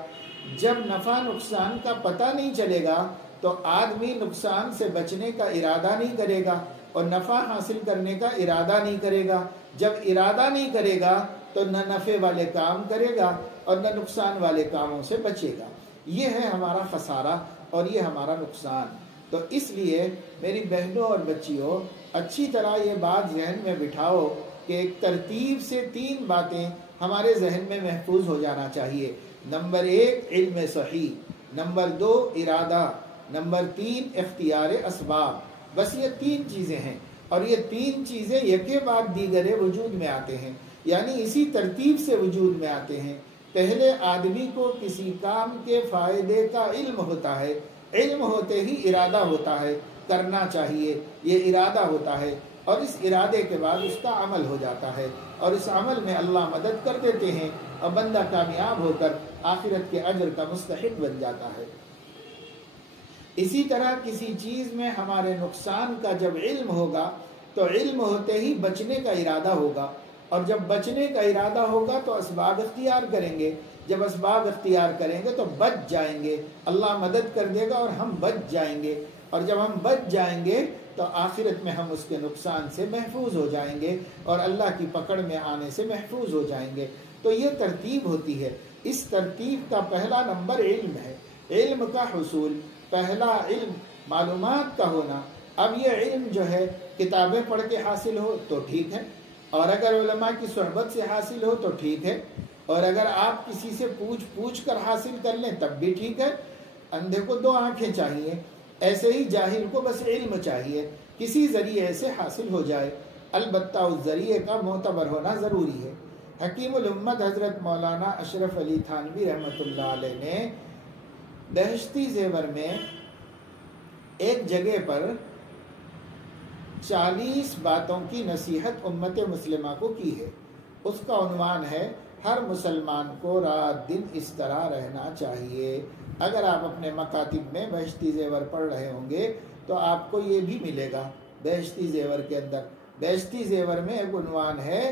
جب نفع نقصان کا پتہ نہیں چلے گا تو آدمی نقصان سے بچنے کا ارادہ نہیں کرے گا اور نفع حاصل کرنے کا ارادہ نہیں کرے گا۔ جب ارادہ نہیں کرے گا تو نہ نفع والے کام کرے گا اور نہ نقصان والے کاموں سے بچے گا۔ یہ ہے ہمارا خسارہ اور یہ ہمارا نقصان۔ تو اس لیے میری بہنوں اور بچیوں، اچھی طرح یہ بات ذہن میں بٹھاؤ کہ ایک ترتیب سے 3 باتیں ہمارے ذہن میں محفوظ ہو جانا چاہیے۔ نمبر 1 علم صحیح، نمبر 2 ارادہ، نمبر 3 اختیار اسباب۔ بس یہ 3 چیزیں ہیں، اور یہ 3 چیزیں یکے بعد دیگرے وجود میں آتے ہیں، یعنی اسی ترتیب سے وجود میں آتے ہیں۔ پہلے آدمی کو کسی کام کے فائدے کا علم ہوتا ہے، علم ہوتے ہی ارادہ ہوتا ہے، کرنا چاہیے، یہ ارادہ ہوتا ہے، اور اس ارادے کے بعد اس کا عمل ہو جاتا ہے، اور اس عمل میں اللہ مدد کر دیتے ہیں اور بندہ کامیاب ہو کر آخرت کے اجر کا مستحق بن جاتا ہے۔ اسی طرح کسی چیز میں ہمارے نقصان کا جب علم ہوگا تو علم ہوتے ہی بچنے کا ارادہ ہوگا، اور جب بچنے کا ارادہ ہوگا تو اسباب اختیار کریں گے، جب اسباب اختیار کریں گے تو بچ جائیں گے، اللہ مدد کر دے گا اور ہم بچ جائیں گے، اور جب ہم بچ جائیں گے تو آخرت میں ہم اس کے نقصان سے محفوظ ہو جائیں گے اور اللہ کی پکڑ میں آنے سے محفوظ ہو جائیں گے۔ تو یہ ترتیب ہوتی ہے۔ اس ترتیب کا پہلا نمبر علم ہے، علم کا حصول، پہلا علم معلومات کا ہونا۔ اب یہ علم جو ہے کتابیں پڑھ کے حاصل ہو تو ٹھیک ہے، اور اگر علماء کی صحبت سے حاصل ہو تو ٹھیک ہے، اور اگر آپ کسی سے پوچھ کر حاصل کر لیں تب بھی ٹھیک ہے۔ اندھے کو 2 آنکھیں چاہیے، ایسے ہی جاہل کو بس علم چاہیے، کسی ذریعے سے حاصل ہو جائے، البتہ اس ذریعے کا معتبر ہونا ضروری ہے۔ حکیم الامت حضرت مولانا اشرف علی تھانوی رحمۃ اللہ علیہ نے بہشتی زیور میں ایک جگہ پر 40 باتوں کی نصیحت امت مسلمہ کو کی ہے۔ اس کا عنوان ہے ہر مسلمان کو رات دن اس طرح رہنا چاہیے۔ اگر آپ اپنے مکاتب میں بہشتی زیور پڑھ رہے ہوں گے تو آپ کو یہ بھی ملے گا بہشتی زیور کے اندر۔ بہشتی زیور میں ایک عنوان ہے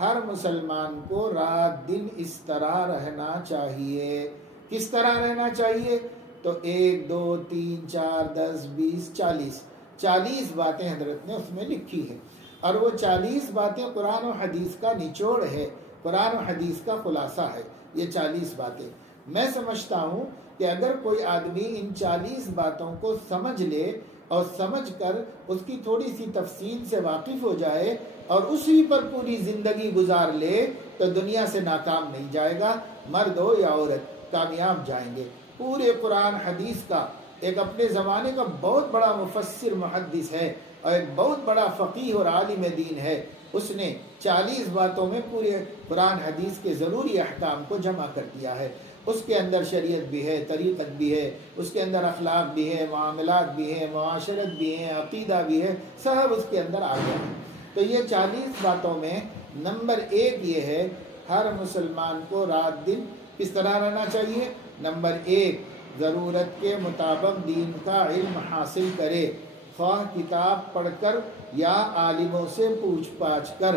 ہر مسلمان کو رات دن اس طرح رہنا چاہیے۔ کس طرح رہنا چاہیے؟ تو 1 2 3 4 10 20 40 باتیں حضرت نے اس میں لکھی ہے، اور وہ 40 باتیں قرآن و حدیث کا نچوڑ ہے، قرآن و حدیث کا خلاصہ ہے یہ 40 باتیں۔ میں سمجھتا ہوں کہ اگر کوئی آدمی ان 40 باتوں کو سمجھ لے اور سمجھ کر اس کی تھوڑی سی تفصیل سے واقف ہو جائے اور اسی پر پوری زندگی گزار لے تو دنیا سے ناکام نہیں جائے گا، مرد ہو یا عورت کامیاب جائیں گے۔ پورے قرآن حدیث کا ایک اپنے زمانے کا بہت بڑا مفسر محدث ہے اور ایک بہت بڑا فقیہ اور عالم دین ہے، اس نے 40 باتوں میں پورے قرآن حدیث کے ضروری احکام کو جمع کر دیا ہے۔ اس کے اندر شریعت بھی ہے، طریقت بھی ہے، اس کے اندر اخلاق بھی ہے، معاملات بھی ہیں، معاشرت بھی ہیں، عقیدہ بھی ہے، سب اس کے اندر آ گیا ہے۔ تو یہ 40 باتوں میں نمبر 1 یہ ہے، ہر مسلمان کو رات دن کس طرح رہنا چاہیے۔ نمبر 1، ضرورت کے مطابق دین کا علم حاصل کرے، خواہ کتاب پڑھ کر یا عالموں سے پوچھ پاچھ کر۔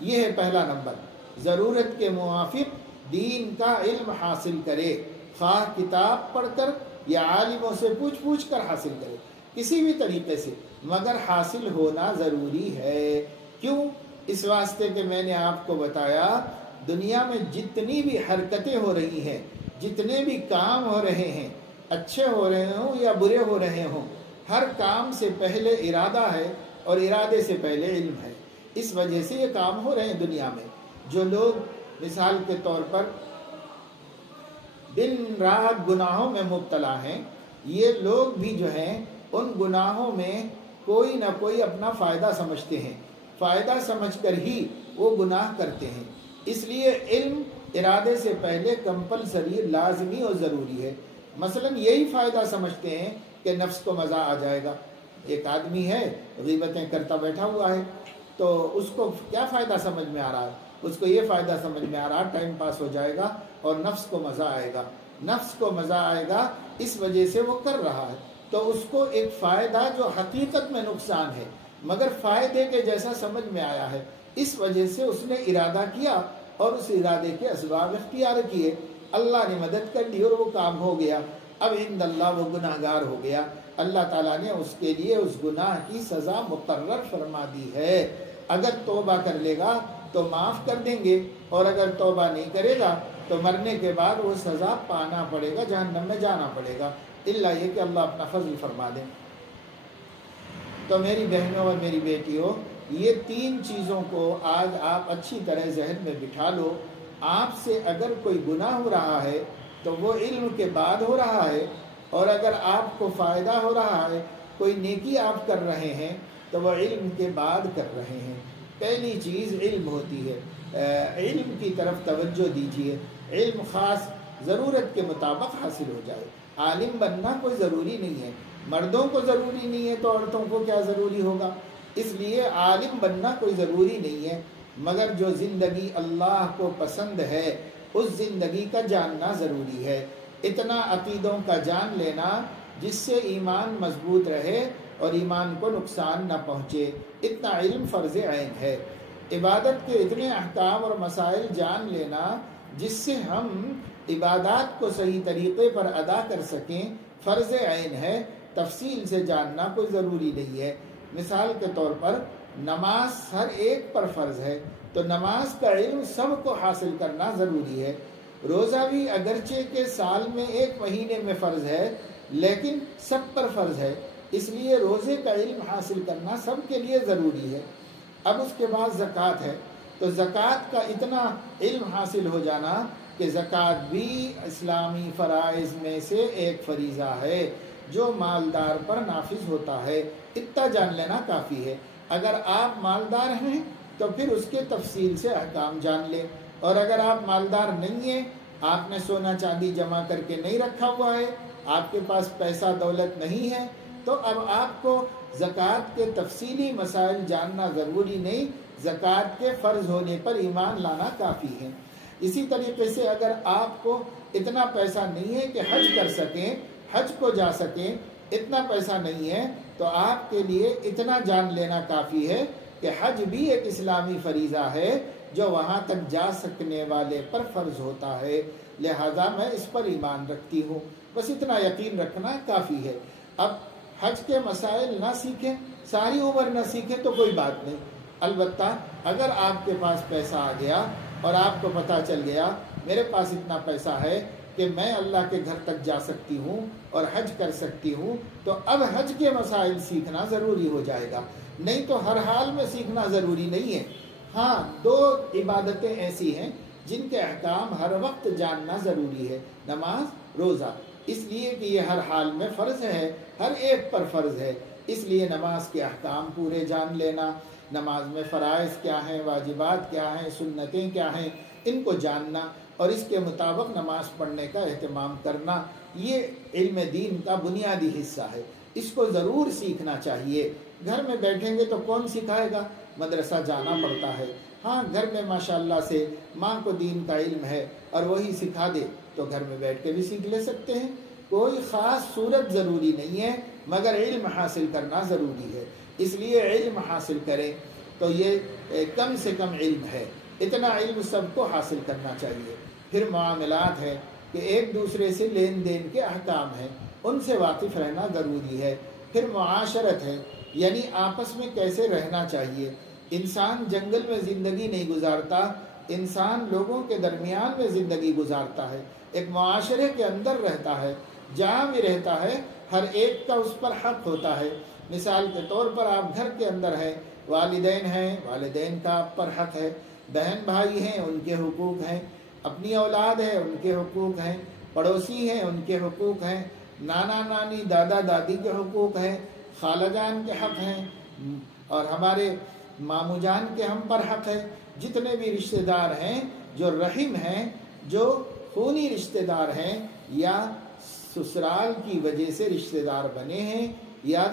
یہ ہے پہلا نمبر، ضرورت کے موافق دین کا علم حاصل کرے، خواہ کتاب پڑھ کر یا عالموں سے پوچھ کر حاصل کرے، کسی بھی طریقے سے، مگر حاصل ہونا ضروری ہے۔ کیوں؟ اس واسطے کہ میں نے آپ کو بتایا دنیا میں جتنی بھی حرکتیں ہو رہی ہیں، جتنے بھی کام ہو رہے ہیں، اچھے ہو رہے ہوں یا برے ہو رہے ہوں، ہر کام سے پہلے ارادہ ہے اور ارادے سے پہلے علم ہے۔ اس وجہ سے یہ کام ہو رہے ہیں دنیا میں۔ جو لوگ مثال کے طور پر دن رات گناہوں میں مبتلا ہیں، یہ لوگ بھی جو ہیں ان گناہوں میں کوئی نہ کوئی اپنا فائدہ سمجھتے ہیں، فائدہ سمجھ کر ہی وہ گناہ کرتے ہیں۔ اس لیے علم ارادے سے پہلے کمپلسری، لازمی اور ضروری ہے۔ مثلا یہی فائدہ سمجھتے ہیں کہ نفس کو مزہ آ جائے گا۔ ایک آدمی ہے غیبتیں کرتا بیٹھا ہوا ہے، تو اس کو کیا فائدہ سمجھ میں آ رہا ہے؟ اس کو یہ فائدہ سمجھ میں آ رہا ہے ٹائم پاس ہو جائے گا اور نفس کو مزہ آئے گا، نفس کو مزہ آئے گا، اس وجہ سے وہ کر رہا ہے۔ تو اس کو ایک فائدہ جو حقیقت میں نقصان ہے مگر فائدے کے جیسا سمجھ میں آیا ہے، اس وجہ سے اس نے ارادہ کیا اور اس ارادے کے اسباب اختیار کیے، اللہ نے مدد کر دی اور وہ کام ہو گیا۔ اب عند اللہ وہ گناہگار ہو گیا، اللہ تعالیٰ نے اس کے لیے اس گناہ کی سزا مقرر فرما دی ہے۔ اگر توبہ کر لے گا تو معاف کر دیں گے، اور اگر توبہ نہیں کرے گا تو مرنے کے بعد وہ سزا پانا پڑے گا، جہنم میں جانا پڑے گا، الا یہ کہ اللہ اپنا فضل فرما دیں۔ تو میری بہنوں اور میری بیٹیوں، یہ 3 چیزوں کو آج آپ اچھی طرح ذہن میں بٹھا لو۔ آپ سے اگر کوئی گناہ ہو رہا ہے تو وہ علم کے بعد ہو رہا ہے، اور اگر آپ کو فائدہ ہو رہا ہے، کوئی نیکی آپ کر رہے ہیں تو وہ علم کے بعد کر رہے ہیں۔ پہلی چیز علم ہوتی ہے، علم کی طرف توجہ دیجیے۔ علم خاص ضرورت کے مطابق حاصل ہو جائے۔ عالم بننا کوئی ضروری نہیں ہے، مردوں کو ضروری نہیں ہے تو عورتوں کو کیا ضروری ہوگا؟ اس لیے عالم بننا کوئی ضروری نہیں ہے، مگر جو زندگی اللہ کو پسند ہے اس زندگی کا جاننا ضروری ہے۔ اتنا عقیدوں کا جان لینا جس سے ایمان مضبوط رہے اور ایمان کو نقصان نہ پہنچے، اتنا علم فرض عین ہے۔ عبادت کے اتنے احکام اور مسائل جان لینا جس سے ہم عبادات کو صحیح طریقے پر ادا کر سکیں، فرض عین ہے۔ تفصیل سے جاننا کوئی ضروری نہیں ہے۔ مثال کے طور پر نماز ہر ایک پر فرض ہے، تو نماز کا علم سب کو حاصل کرنا ضروری ہے۔ روزہ بھی اگرچہ کہ سال میں 1 مہینے میں فرض ہے لیکن سب پر فرض ہے، اس لیے روزے کا علم حاصل کرنا سب کے لیے ضروری ہے۔ اب اس کے بعد زکوٰۃ ہے، تو زکوٰۃ کا اتنا علم حاصل ہو جانا کہ زکوٰۃ بھی اسلامی فرائض میں سے ایک فریضہ ہے جو مالدار پر نافذ ہوتا ہے، اتنا جان لینا کافی ہے۔ اگر آپ مالدار ہیں تو پھر اس کے تفصیل سے احکام جان لیں، اور اگر آپ مالدار نہیں ہیں، آپ نے سونا چاندی جمع کر کے نہیں رکھا ہوا ہے، آپ کے پاس پیسہ دولت نہیں ہے، تو اب آپ کو زکوٰۃ کے تفصیلی مسائل جاننا ضروری نہیں، زکوٰۃ کے فرض ہونے پر ایمان لانا کافی ہے۔ اسی طریقے سے اگر آپ کو اتنا پیسہ نہیں ہے کہ حج کر سکیں، حج کو جا سکیں، اتنا پیسہ نہیں ہے، تو آپ کے لیے اتنا جان لینا کافی ہے کہ حج بھی ایک اسلامی فریضہ ہے جو وہاں تک جا سکنے والے پر فرض ہوتا ہے، لہذا میں اس پر ایمان رکھتی ہوں، بس اتنا یقین رکھنا کافی ہے۔ اب حج کے مسائل نہ سیکھیں، ساری عمر نہ سیکھیں تو کوئی بات نہیں، البتہ اگر آپ کے پاس پیسہ آ گیا اور آپ کو پتہ چل گیا میرے پاس اتنا پیسہ ہے کہ میں اللہ کے گھر تک جا سکتی ہوں اور حج کر سکتی ہوں، تو اب حج کے مسائل سیکھنا ضروری ہو جائے گا، نہیں تو ہر حال میں سیکھنا ضروری نہیں ہے۔ ہاں 2 عبادتیں ایسی ہیں جن کے احکام ہر وقت جاننا ضروری ہے، نماز، روزہ۔ اس لیے کہ یہ ہر حال میں فرض ہے، ہر ایک پر فرض ہے۔ اس لیے نماز کے احکام پورے جان لینا، نماز میں فرائض کیا ہیں، واجبات کیا ہیں، سنتیں کیا ہیں، ان کو جاننا اور اس کے مطابق نماز پڑھنے کا اہتمام کرنا، یہ علم دین کا بنیادی حصہ ہے۔ اس کو ضرور سیکھنا چاہیے۔ گھر میں بیٹھیں گے تو کون سکھائے گا؟ مدرسہ جانا پڑتا ہے۔ ہاں، گھر میں ماشاءاللہ سے ماں کو دین کا علم ہے اور وہی سکھا دے تو گھر میں بیٹھ کے بھی سیکھ لے سکتے ہیں۔ کوئی خاص صورت ضروری نہیں ہے، مگر علم حاصل کرنا ضروری ہے۔ اس لیے علم حاصل کریں تو یہ کم سے کم علم ہے، اتنا علم سب کو حاصل کرنا چاہیے۔ پھر معاملات ہے کہ ایک دوسرے سے لین دین کے احکام ہیں، ان سے واقف رہنا ضروری ہے۔ پھر معاشرت ہے، یعنی آپس میں کیسے رہنا چاہیے۔ انسان جنگل میں زندگی نہیں گزارتا، انسان لوگوں کے درمیان میں زندگی گزارتا ہے، ایک معاشرے کے اندر رہتا ہے۔ جہاں بھی رہتا ہے ہر ایک کا اس پر حق ہوتا ہے۔ مثال کے طور پر آپ گھر کے اندر ہیں، والدین ہیں، والدین کا آپ پر حق ہے، بہن بھائی ہیں، ان کے حقوق ہیں، اپنی اولاد ہے، ان کے حقوق ہیں، پڑوسی ہیں، ان کے حقوق ہیں، نانا نانی دادا دادی کے حقوق ہیں، خالہ جان کے حق ہیں، اور ہمارے ماموں جان کے ہم پر حق ہے۔ جتنے بھی رشتہ دار ہیں، جو رحم ہیں، جو خونی رشتہ دار ہیں، یا سسرال کی وجہ سے رشتہ دار بنے ہیں، یا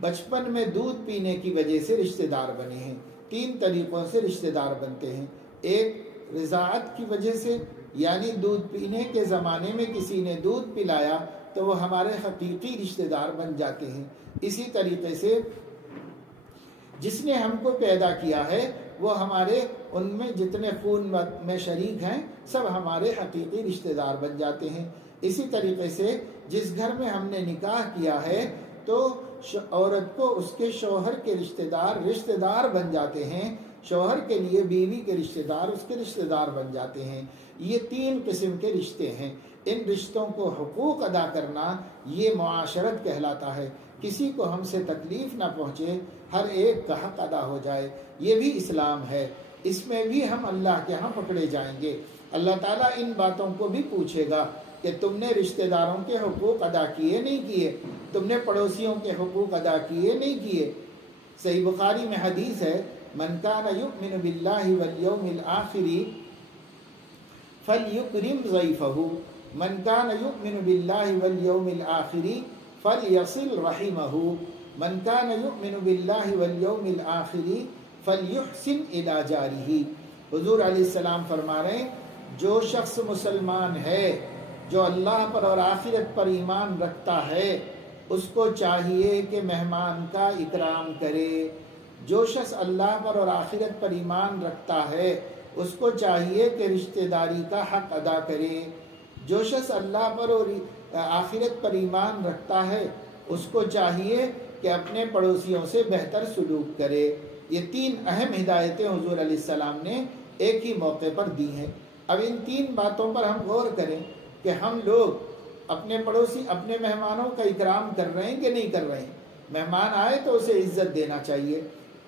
بچپن میں دودھ پینے کی وجہ سے رشتہ دار بنے ہیں۔ 3 طریقوں سے رشتہ دار بنتے ہیں۔ ایک رضاعت کی وجہ سے، یعنی دودھ پینے کے زمانے میں کسی نے دودھ پلایا تو وہ ہمارے حقیقی رشتہ دار بن جاتے ہیں۔ اسی طریقے سے جس نے ہم کو پیدا کیا ہے وہ ہمارے ان میں جتنے خون میں شریک ہیں سب ہمارے حقیقی رشتہ دار بن جاتے ہیں۔ اسی طریقے سے جس گھر میں ہم نے نکاح کیا ہے تو عورت کو اس کے شوہر کے رشتہ دار بن جاتے ہیں، شوہر کے لیے بیوی کے رشتہ دار اس کے رشتہ دار بن جاتے ہیں۔ یہ 3 قسم کے رشتے ہیں۔ ان رشتوں کو حقوق ادا کرنا یہ معاشرت کہلاتا ہے۔ کسی کو ہم سے تکلیف نہ پہنچے، ہر ایک کا حق ادا ہو جائے، یہ بھی اسلام ہے۔ اس میں بھی ہم اللہ کے ہاں پکڑے جائیں گے۔ اللہ تعالیٰ ان باتوں کو بھی پوچھے گا کہ تم نے رشتہ داروں کے حقوق ادا کیے نہیں کیے، تم نے پڑوسیوں کے حقوق ادا کیے نہیں کیے۔ صحیح بخاری میں حدیث ہے، من کان یؤمن باللہ والیوم الآخر فلیکرم ضیفہ، من کان یؤمن باللہ والیوم الآخر فلیصل رحمہ، من کان یؤمن باللہ والیوم الآخر فلیحسن الی جارہ۔ حضور علیہ السلام فرما رہے ہیں جو شخص مسلمان ہے، جو اللہ پر اور آخرت پر ایمان رکھتا ہے، اس کو چاہیے کہ مہمان کا اکرام کرے۔ جو شخص اللہ پر اور آخرت پر ایمان رکھتا ہے اس کو چاہیے کہ رشتہ داری کا حق ادا کرے۔ جو شخص اللہ پر اور آخرت پر ایمان رکھتا ہے اس کو چاہیے کہ اپنے پڑوسیوں سے بہتر سلوک کرے۔ یہ 3 اہم ہدایتیں حضور علیہ السلام نے ایک ہی موقع پر دی ہیں۔ اب ان 3 باتوں پر ہم غور کریں کہ ہم لوگ اپنے پڑوسی، اپنے مہمانوں کا اکرام کر رہے ہیں کہ نہیں کر رہے ہیں۔ مہمان آئے تو اسے عزت دینا چاہیے،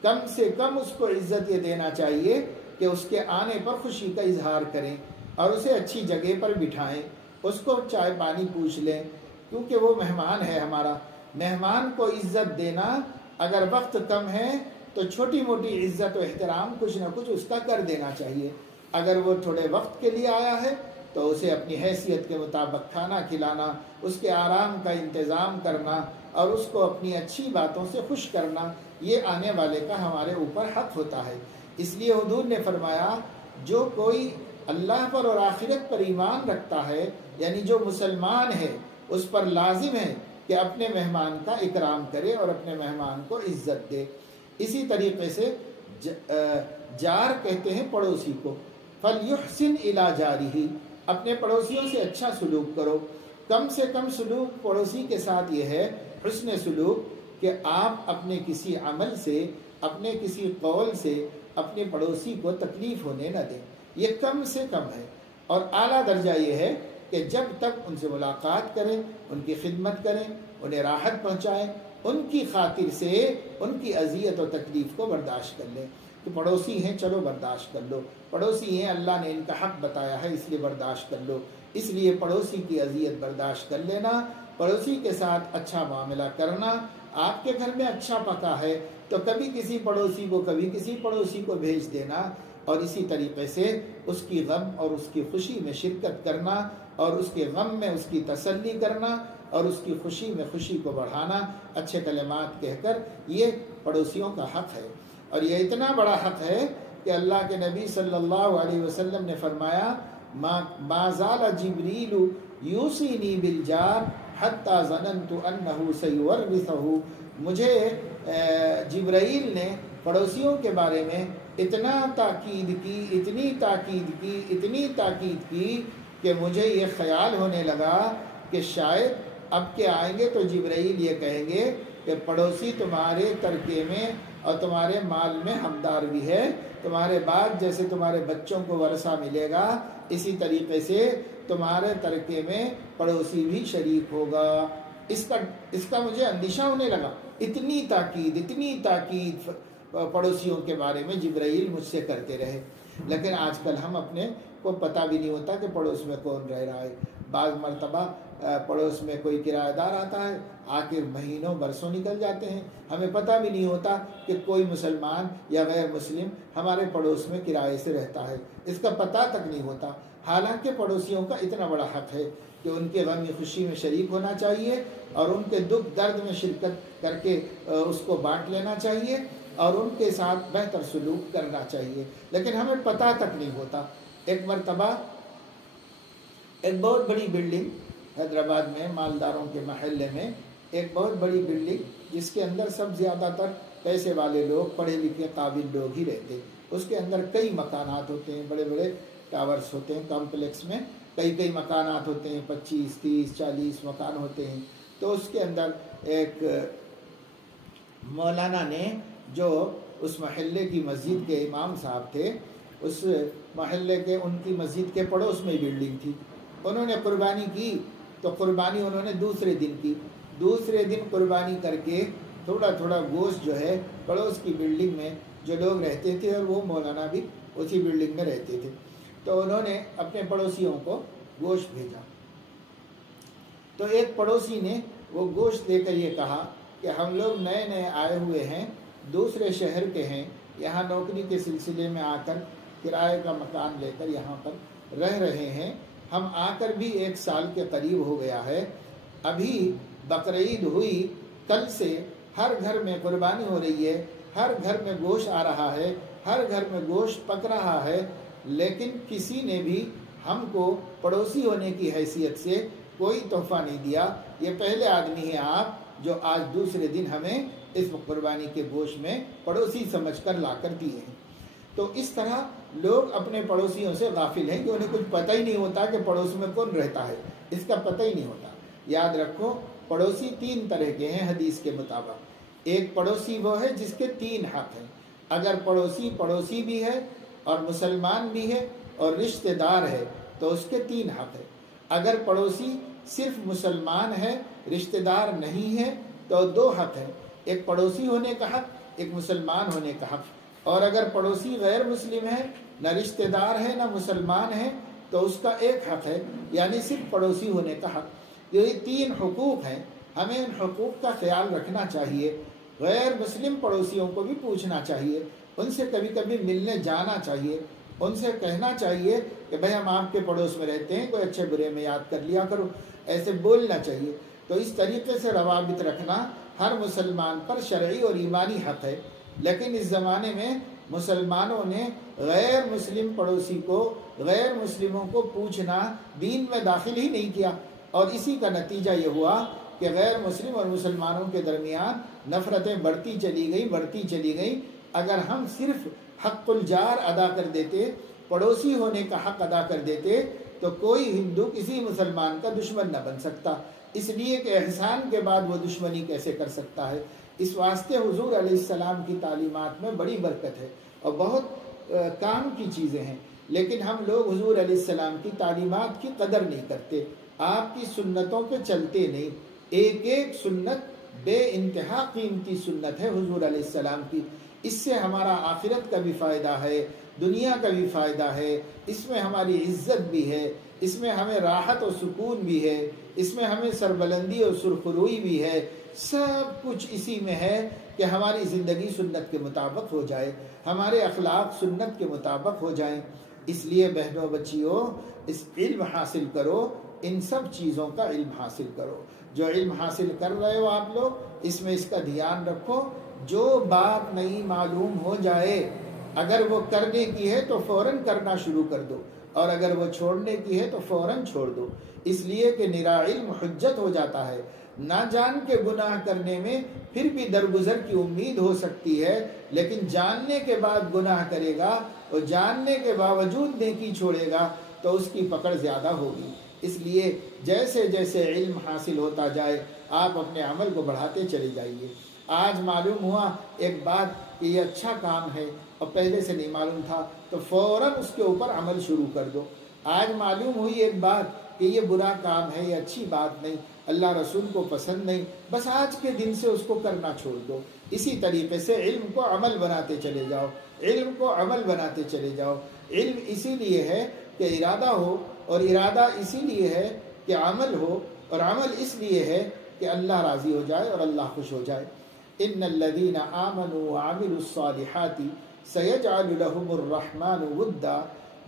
کم سے کم اس کو عزت یہ دینا چاہیے کہ اس کے آنے پر خوشی کا اظہار کریں اور اسے اچھی جگہ پر بٹھائیں، اس کو چائے پانی پوچھ لیں، کیونکہ وہ مہمان ہے ہمارا۔ مہمان کو عزت دینا، اگر وقت کم ہے تو چھوٹی موٹی عزت و احترام کچھ نہ کچھ اس کا کر دینا چاہیے۔ اگر وہ تھوڑے وقت کے لیے آیا ہے تو اسے اپنی حیثیت کے مطابق کھانا کھلانا، اس کے آرام کا انتظام کرنا اور اس کو اپنی اچھی باتوں سے خوش کرنا، یہ آنے والے کا ہمارے اوپر حق ہوتا ہے۔ اس لیے حضور نے فرمایا جو کوئی اللہ پر اور آخرت پر ایمان رکھتا ہے، یعنی جو مسلمان ہے، اس پر لازم ہے کہ اپنے مہمان کا اکرام کرے اور اپنے مہمان کو عزت دے۔ اسی طریقے سے جار کہتے ہیں پڑوسی کو، فَلْيُحْسِنْ إِلَى جَارِهِ، اپنے پڑوسیوں سے اچھا سلوک کرو۔ کم سے کم سلوک پڑوسی کے ساتھ یہ ہے، حسن سلوک، کہ آپ اپنے کسی عمل سے، اپنے کسی قول سے اپنے پڑوسی کو تکلیف ہونے نہ دیں، یہ کم سے کم ہے۔ اور اعلیٰ درجہ یہ ہے کہ جب تک ان سے ملاقات کریں، ان کی خدمت کریں، انہیں راحت پہنچائیں، ان کی خاطر سے ان کی اذیت و تکلیف کو برداشت کر لیں۔ کہ پڑوسی ہیں چلو برداشت کر لو، پڑوسی ہیں اللہ نے ان کا حق بتایا ہے اس لیے برداشت کر لو، اس لیے پڑوسی کی اذیت برداشت کر لینا، پڑوسی کے ساتھ اچھا معاملہ کرنا۔ آپ کے گھر میں اچھا پکا ہے تو کبھی کسی پڑوسی کو کبھی کسی پڑوسی کو بھیج دینا، اور اسی طریقے سے اس کی غم اور اس کی خوشی میں شرکت کرنا، اور اس کے غم میں اس کی تسلی کرنا، اور اس کی خوشی میں خوشی کو بڑھانا اچھے کلمات کہہ کر، یہ پڑوسیوں کا حق ہے۔ اور یہ اتنا بڑا حق ہے کہ اللہ کے نبی صلی اللہ علیہ وسلم نے فرمایا ما زال جبریل یوصینی بالجار حتی ظننت انہ سیورثہ، مجھے جبرائیل نے پڑوسیوں کے بارے میں اتنا تاکید کی کہ مجھے یہ خیال ہونے لگا کہ شاید اب کے آئیں گے تو جبرائیل یہ کہیں گے کہ پڑوسی تمہارے ترکے میں اور تمہارے مال میں حقدار بھی ہے، تمہارے بعد جیسے تمہارے بچوں کو ورثہ ملے گا اسی طریقے سے تمہارے ترکے میں پڑوسی بھی شریک ہوگا۔ اس کا مجھے اندیشہ ہونے لگا، اتنی تاکید پڑوسیوں کے بارے میں جبرائیل مجھ سے کرتے رہے۔ لیکن آج کل ہم اپنے کو پتہ بھی نہیں ہوتا کہ پڑوس میں کون رہ رہا ہے۔ بعض مرتبہ پڑوس میں کوئی کرایہ دار آتا ہے، آ کے مہینوں برسوں نکل جاتے ہیں، ہمیں پتہ بھی نہیں ہوتا کہ کوئی مسلمان یا غیر مسلم ہمارے پڑوس میں کرائے سے رہتا ہے، اس کا پتہ تک نہیں ہوتا۔ حالانکہ پڑوسیوں کا اتنا بڑا حق ہے کہ ان کے غم خوشی میں شریک ہونا چاہیے، اور ان کے دکھ درد میں شرکت کر کے اس کو بانٹ لینا چاہیے، اور ان کے ساتھ بہتر سلوک کرنا چاہیے، لیکن ہمیں پتہ تک نہیں ہوتا۔ ایک مرتبہ ایک بہت بڑی بلڈنگ حیدرآباد میں مالداروں کے محلے میں ایک بہت بڑی بلڈنگ جس کے اندر سب زیادہ تر پیسے والے لوگ، پڑھے لکھے قابل لوگ ہی رہتے، اس کے اندر کئی مکانات ہوتے ہیں، بڑے بڑے ٹاورز ہوتے ہیں، کمپلیکس میں کئی مکانات ہوتے ہیں، 25 30 40 مکان ہوتے ہیں۔ تو اس کے اندر ایک مولانا نے جو اس محلے کی مسجد کے امام صاحب تھے، اس محلے کے ان کی مسجد کے پڑوس میں بلڈنگ تھی، انہوں نے قربانی کی تو قربانی انہوں نے دوسرے دن کی، دوسرے دن قربانی کر کے تھوڑا گوشت جو ہے پڑوس کی بلڈنگ میں جو لوگ رہتے تھے، اور وہ مولانا بھی اسی بلڈنگ میں رہتے تھے، تو انہوں نے اپنے پڑوسیوں کو گوشت بھیجا۔ تو ایک پڑوسی نے وہ گوشت لے کر یہ کہا کہ ہم لوگ نئے آئے ہوئے ہیں، دوسرے شہر کے ہیں، یہاں نوکری کے سلسلے میں آ کر کرائے کا مکان لے کر یہاں پر رہ رہے ہیں، ہم آ کر بھی 1 سال کے قریب ہو گیا ہے، ابھی بقرعید ہوئی، کل سے ہر گھر میں قربانی ہو رہی ہے، ہر گھر میں گوشت آ رہا ہے، ہر گھر میں گوشت پک رہا ہے، لیکن کسی نے بھی ہم کو پڑوسی ہونے کی حیثیت سے کوئی تحفہ نہیں دیا، یہ پہلے آدمی ہیں آپ جو آج دوسرے دن ہمیں اس قربانی کے گوشت میں پڑوسی سمجھ کر لا کر دیے ہیں۔ تو اس طرح لوگ اپنے پڑوسیوں سے غافل ہیں کہ انہیں کچھ پتہ ہی نہیں ہوتا کہ پڑوس میں کون رہتا ہے، اس کا پتہ ہی نہیں ہوتا۔ یاد رکھو پڑوسی 3 طرح کے ہیں حدیث کے مطابق، ایک پڑوسی وہ ہے جس کے 3 حق ہیں، اگر پڑوسی بھی ہے اور مسلمان بھی ہے اور رشتہ دار ہے تو اس کے 3 حق ہے۔ اگر پڑوسی صرف مسلمان ہے، رشتہ دار نہیں ہے تو 2 حق ہیں، ایک پڑوسی ہونے کا حق، ایک مسلمان ہونے کا حق۔ اور اگر پڑوسی غیر مسلم ہے، نہ رشتہ دار ہے نہ مسلمان ہے، تو اس کا 1 حق ہے، یعنی صرف پڑوسی ہونے کا حق۔ یہ 3 حقوق ہیں، ہمیں ان حقوق کا خیال رکھنا چاہیے۔ غیر مسلم پڑوسیوں کو بھی پوچھنا چاہیے، ان سے کبھی کبھی ملنے جانا چاہیے، ان سے کہنا چاہیے کہ بھائی ہم آپ کے پڑوس میں رہتے ہیں، کوئی اچھے برے میں یاد کر لیا کرو، ایسے بولنا چاہیے۔ تو اس طریقے سے روابط رکھنا ہر مسلمان پر شرعی اور ایمانی حق ہے، لیکن اس زمانے میں مسلمانوں نے غیر مسلم پڑوسی کو، غیر مسلموں کو پوچھنا دین میں داخل ہی نہیں کیا، اور اسی کا نتیجہ یہ ہوا کہ غیر مسلم اور مسلمانوں کے درمیان نفرتیں بڑھتی چلی گئیں۔ اگر ہم صرف حق الجار ادا کر دیتے، پڑوسی ہونے کا حق ادا کر دیتے، تو کوئی ہندو کسی مسلمان کا دشمن نہ بن سکتا، اس لیے کہ احسان کے بعد وہ دشمنی کیسے کر سکتا ہے۔ اس واسطے حضور علیہ السلام کی تعلیمات میں بڑی برکت ہے اور بہت کام کی چیزیں ہیں، لیکن ہم لوگ حضور علیہ السلام کی تعلیمات کی قدر نہیں کرتے، آپ کی سنتوں پہ چلتے نہیں۔ ایک سنت بے انتہا قیمتی سنت ہے حضور علیہ السلام کی، اس سے ہمارا آخرت کا بھی فائدہ ہے، دنیا کا بھی فائدہ ہے، اس میں ہماری عزت بھی ہے، اس میں ہمیں راحت و سکون بھی ہے، اس میں ہمیں سربلندی اور سرخروئی بھی ہے، سب کچھ اسی میں ہے کہ ہماری زندگی سنت کے مطابق ہو جائے، ہمارے اخلاق سنت کے مطابق ہو جائیں۔ اس لیے بہنوں بچیوں، اس علم حاصل کرو، ان سب چیزوں کا علم حاصل کرو۔ جو علم حاصل کر رہے ہو آپ لوگ، اس میں اس کا دھیان رکھو، جو بات نہیں معلوم ہو جائے اگر وہ کرنے کی ہے تو فوراً کرنا شروع کر دو، اور اگر وہ چھوڑنے کی ہے تو فوراً چھوڑ دو، اس لیے کہ نرا علم حجت ہو جاتا ہے۔ نہ جان کے گناہ کرنے میں پھر بھی درگزر کی امید ہو سکتی ہے، لیکن جاننے کے بعد گناہ کرے گا اور جاننے کے باوجود نیکی چھوڑے گا تو اس کی پکڑ زیادہ ہوگی۔ اس لیے جیسے جیسے علم حاصل ہوتا جائے آپ اپنے عمل کو بڑھاتے چلے جائیے۔ آج معلوم ہوا ایک بات کہ یہ اچھا کام ہے اور پہلے سے نہیں معلوم تھا تو فوراً اس کے اوپر عمل شروع کر دو۔ آج معلوم ہوئی ایک بات کہ یہ برا کام ہے، یہ اچھی بات نہیں، اللہ رسول کو پسند نہیں، بس آج کے دن سے اس کو کرنا چھوڑ دو۔ اسی طریقے سے علم کو عمل بناتے چلے جاؤ، علم کو عمل بناتے چلے جاؤ۔ علم اسی لیے ہے کہ ارادہ ہو، اور ارادہ اسی لیے ہے کہ عمل ہو، اور عمل اس لیے ہے کہ اللہ راضی ہو جائے اور اللہ خوش ہو جائے۔ ان الذین آمنوا وعملوا الصالحات سیجعل لهم الرحمن ودا،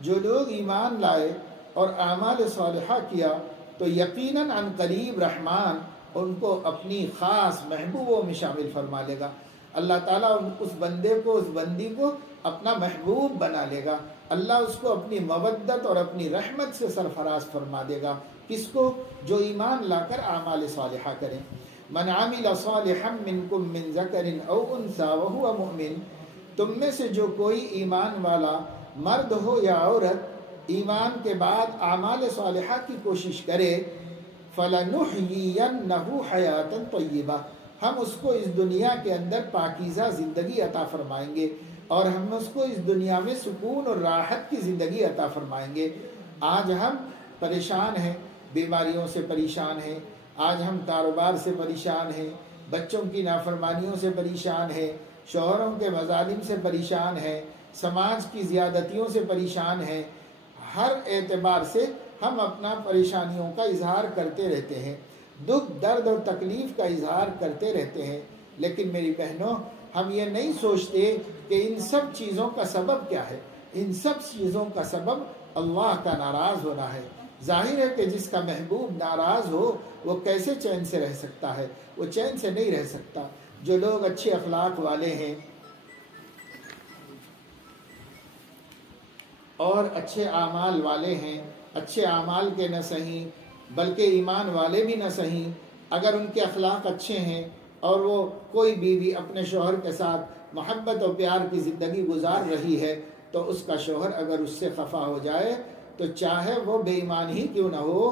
جو لوگ ایمان لائے اور اعمال صالحہ کیا تو یقیناً عن قریب رحمان ان کو اپنی خاص محبوبوں میں شامل فرما لے گا۔ اللہ تعالیٰ اس بندے کو، اس بندی کو اپنا محبوب بنا لے گا، اللہ اس کو اپنی مودت اور اپنی رحمت سے سرفراز فرما دے گا۔ کس کو؟ جو ایمان لا کر اعمال صالحہ کریں۔ من عمل صالحا منکم من ذکر او انثی وہو مؤمن، تم میں سے جو کوئی ایمان والا مرد ہو یا عورت ایمان کے بعد اعمال صالحہ کی کوشش کرے، فَلَنُحْيِيَنَّهُ حَيَاةً طَيِّبَةً، ہم اس کو اس دنیا کے اندر پاکیزہ زندگی عطا فرمائیں گے، اور ہم اس کو اس دنیا میں سکون اور راحت کی زندگی عطا فرمائیں گے۔ آج ہم پریشان ہیں، بیماریوں سے پریشان ہیں، آج ہم کاروبار سے پریشان ہیں، بچوں کی نافرمانیوں سے پریشان ہیں، شوہروں کے مظالم سے پریشان ہیں، سماج کی زیادتیوں سے پریشان ہیں۔ ہر اعتبار سے ہم اپنا پریشانیوں کا اظہار کرتے رہتے ہیں، دکھ درد اور تکلیف کا اظہار کرتے رہتے ہیں، لیکن میری بہنوں ہم یہ نہیں سوچتے کہ ان سب چیزوں کا سبب کیا ہے۔ ان سب چیزوں کا سبب اللہ کا ناراض ہونا ہے۔ ظاہر ہے کہ جس کا محبوب ناراض ہو وہ کیسے چین سے رہ سکتا ہے؟ وہ چین سے نہیں رہ سکتا۔ جو لوگ اچھے اخلاق والے ہیں اور اچھے اعمال والے ہیں، اچھے اعمال کے نہ صحیح بلکہ ایمان والے بھی نہ صحیح، اگر ان کے اخلاق اچھے ہیں اور وہ کوئی بیوی اپنے شوہر کے ساتھ محبت و پیار کی زندگی گزار رہی ہے تو اس کا شوہر اگر اس سے خفا ہو جائے تو چاہے وہ بے ایمان ہی کیوں نہ ہو،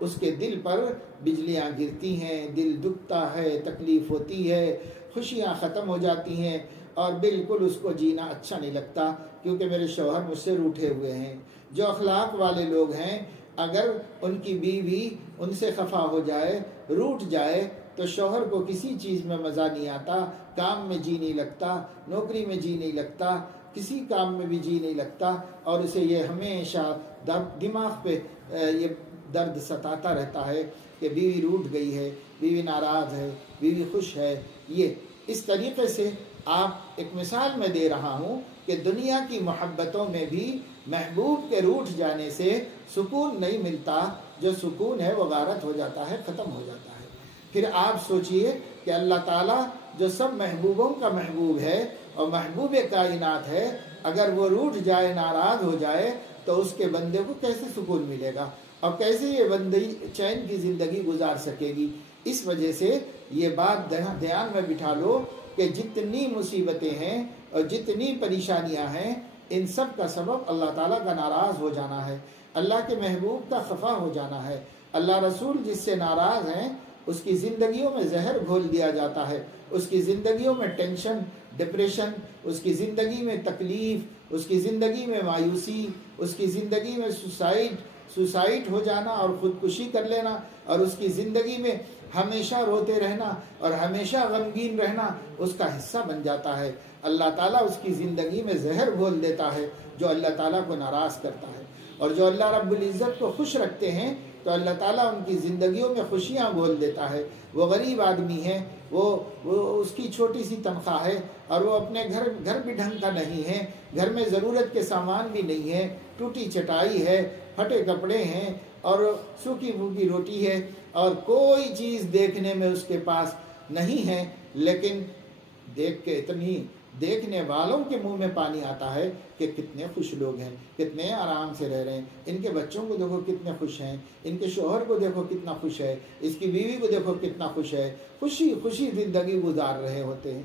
اس کے دل پر بجلیاں گرتی ہیں، دل دکھتا ہے، تکلیف ہوتی ہے، خوشیاں ختم ہو جاتی ہیں، اور بالکل اس کو جینا اچھا نہیں لگتا کیونکہ میرے شوہر مجھ سے روٹھے ہوئے ہیں۔ جو اخلاق والے لوگ ہیں اگر ان کی بیوی ان سے خفا ہو جائے، روٹھ جائے، تو شوہر کو کسی چیز میں مزہ نہیں آتا، کام میں جی نہیں لگتا، نوکری میں جی نہیں لگتا، کسی کام میں بھی جی نہیں لگتا، اور اسے یہ ہمیشہ دماغ پہ یہ درد ستاتا رہتا ہے کہ بیوی روٹھ گئی ہے، بیوی ناراض ہے، بیوی خوش ہے۔ یہ اس طریقے سے آپ ایک مثال میں دے رہا ہوں کہ دنیا کی محبتوں میں بھی محبوب کے روٹھ جانے سے سکون نہیں ملتا، جو سکون ہے وہ غارت ہو جاتا ہے، ختم ہو جاتا ہے۔ پھر آپ سوچئے کہ اللہ تعالیٰ جو سب محبوبوں کا محبوب ہے اور محبوب کائنات ہے، اگر وہ روٹھ جائے، ناراض ہو جائے تو اس کے بندے کو کیسے سکون ملے گا اور کیسے یہ بندی چین کی زندگی گزار سکے گی؟ اس وجہ سے یہ بات دھیان میں بٹھا لو کہ جتنی مصیبتیں ہیں اور جتنی پریشانیاں ہیں ان سب کا سبب اللہ تعالیٰ کا ناراض ہو جانا ہے، اللہ کے محبوب کا خفا ہو جانا ہے۔ اللہ رسول جس سے ناراض ہیں اس کی زندگیوں میں زہر گھول دیا جاتا ہے، اس کی زندگیوں میں ٹینشن، ڈپریشن، اس کی زندگی میں تکلیف، اس کی زندگی میں مایوسی، اس کی زندگی میں سوسائڈ ہو جانا اور خودکشی کر لینا، اور اس کی زندگی میں ہمیشہ روتے رہنا اور ہمیشہ غمگین رہنا اس کا حصہ بن جاتا ہے۔ اللہ تعالیٰ اس کی زندگی میں زہر گھول دیتا ہے جو اللہ تعالیٰ کو ناراض کرتا ہے، اور جو اللہ رب العزت کو خوش رکھتے ہیں تو اللہ تعالیٰ ان کی زندگیوں میں خوشیاں گھول دیتا ہے۔ وہ غریب آدمی ہے، وہ اس کی چھوٹی سی تنخواہ ہے اور وہ اپنے گھر بھی ڈھنگ کا نہیں ہے، گھر میں ضرورت کے سامان بھی نہیں ہے، ٹوٹی چٹائی ہے، پھٹے کپڑے ہیں اور سوکھی بھوکی روٹی ہے اور کوئی چیز دیکھنے میں اس کے پاس نہیں ہے، لیکن دیکھ کے اتنی دیکھنے والوں کے منہ میں پانی آتا ہے کہ کتنے خوش لوگ ہیں، کتنے آرام سے رہ رہے ہیں، ان کے بچوں کو دیکھو کتنے خوش ہیں، ان کے شوہر کو دیکھو کتنا خوش ہے، اس کی بیوی کو دیکھو کتنا خوش ہے، خوشی خوشی زندگی گزار رہے ہوتے ہیں۔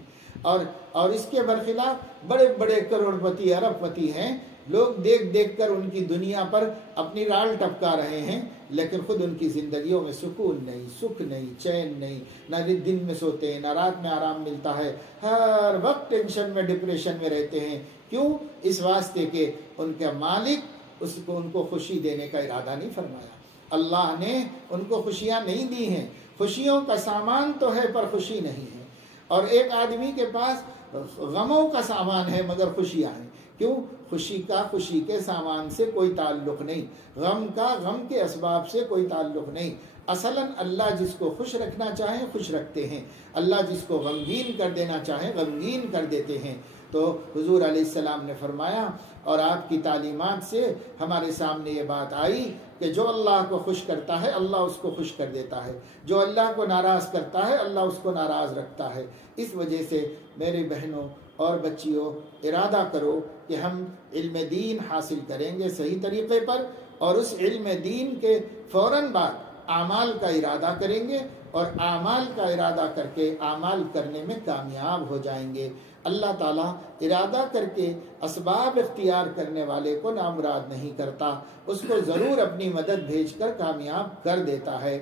اور اس کے برخلاف بڑے بڑے کروڑ پتی ارب پتی ہیں، لوگ دیکھ دیکھ کر ان کی دنیا پر اپنی رال ٹپکا رہے ہیں، لیکن خود ان کی زندگیوں میں سکون نہیں، سکھ نہیں، چین نہیں، نہ دن میں سوتے ہیں، نہ رات میں آرام ملتا ہے، ہر وقت ٹینشن میں، ڈپریشن میں رہتے ہیں۔ کیوں؟ اس واسطے کہ ان کا مالک ان کو خوشی دینے کا ارادہ نہیں فرمایا، اللہ نے ان کو خوشیاں نہیں دی ہیں۔ خوشیوں کا سامان تو ہے پر خوشی نہیں ہے، اور ایک آدمی کے پاس غموں کا سامان ہے مگر خوشیاں ہیں۔ کیوں؟ خوشی کا خوشی کے سامان سے کوئی تعلق نہیں، غم کا غم کے اسباب سے کوئی تعلق نہیں۔ اصلاً اللہ جس کو خوش رکھنا چاہیں خوش رکھتے ہیں، اللہ جس کو غمگین کر دینا چاہیں غمگین کر دیتے ہیں۔ تو حضور علیہ السلام نے فرمایا اور آپ کی تعلیمات سے ہمارے سامنے یہ بات آئی کہ جو اللہ کو خوش کرتا ہے اللہ اس کو خوش کر دیتا ہے، جو اللہ کو ناراض کرتا ہے اللہ اس کو ناراض رکھتا ہے۔ اس وجہ سے میری بہنوں اور بچیوں، ارادہ کرو کہ ہم علم دین حاصل کریں گے صحیح طریقے پر، اور اس علم دین کے فوراً بعد اعمال کا ارادہ کریں گے، اور اعمال کا ارادہ کر کے اعمال کرنے میں کامیاب ہو جائیں گے۔ اللہ تعالیٰ ارادہ کر کے اسباب اختیار کرنے والے کو نامراد نہیں کرتا، اس کو ضرور اپنی مدد بھیج کر کامیاب کر دیتا ہے۔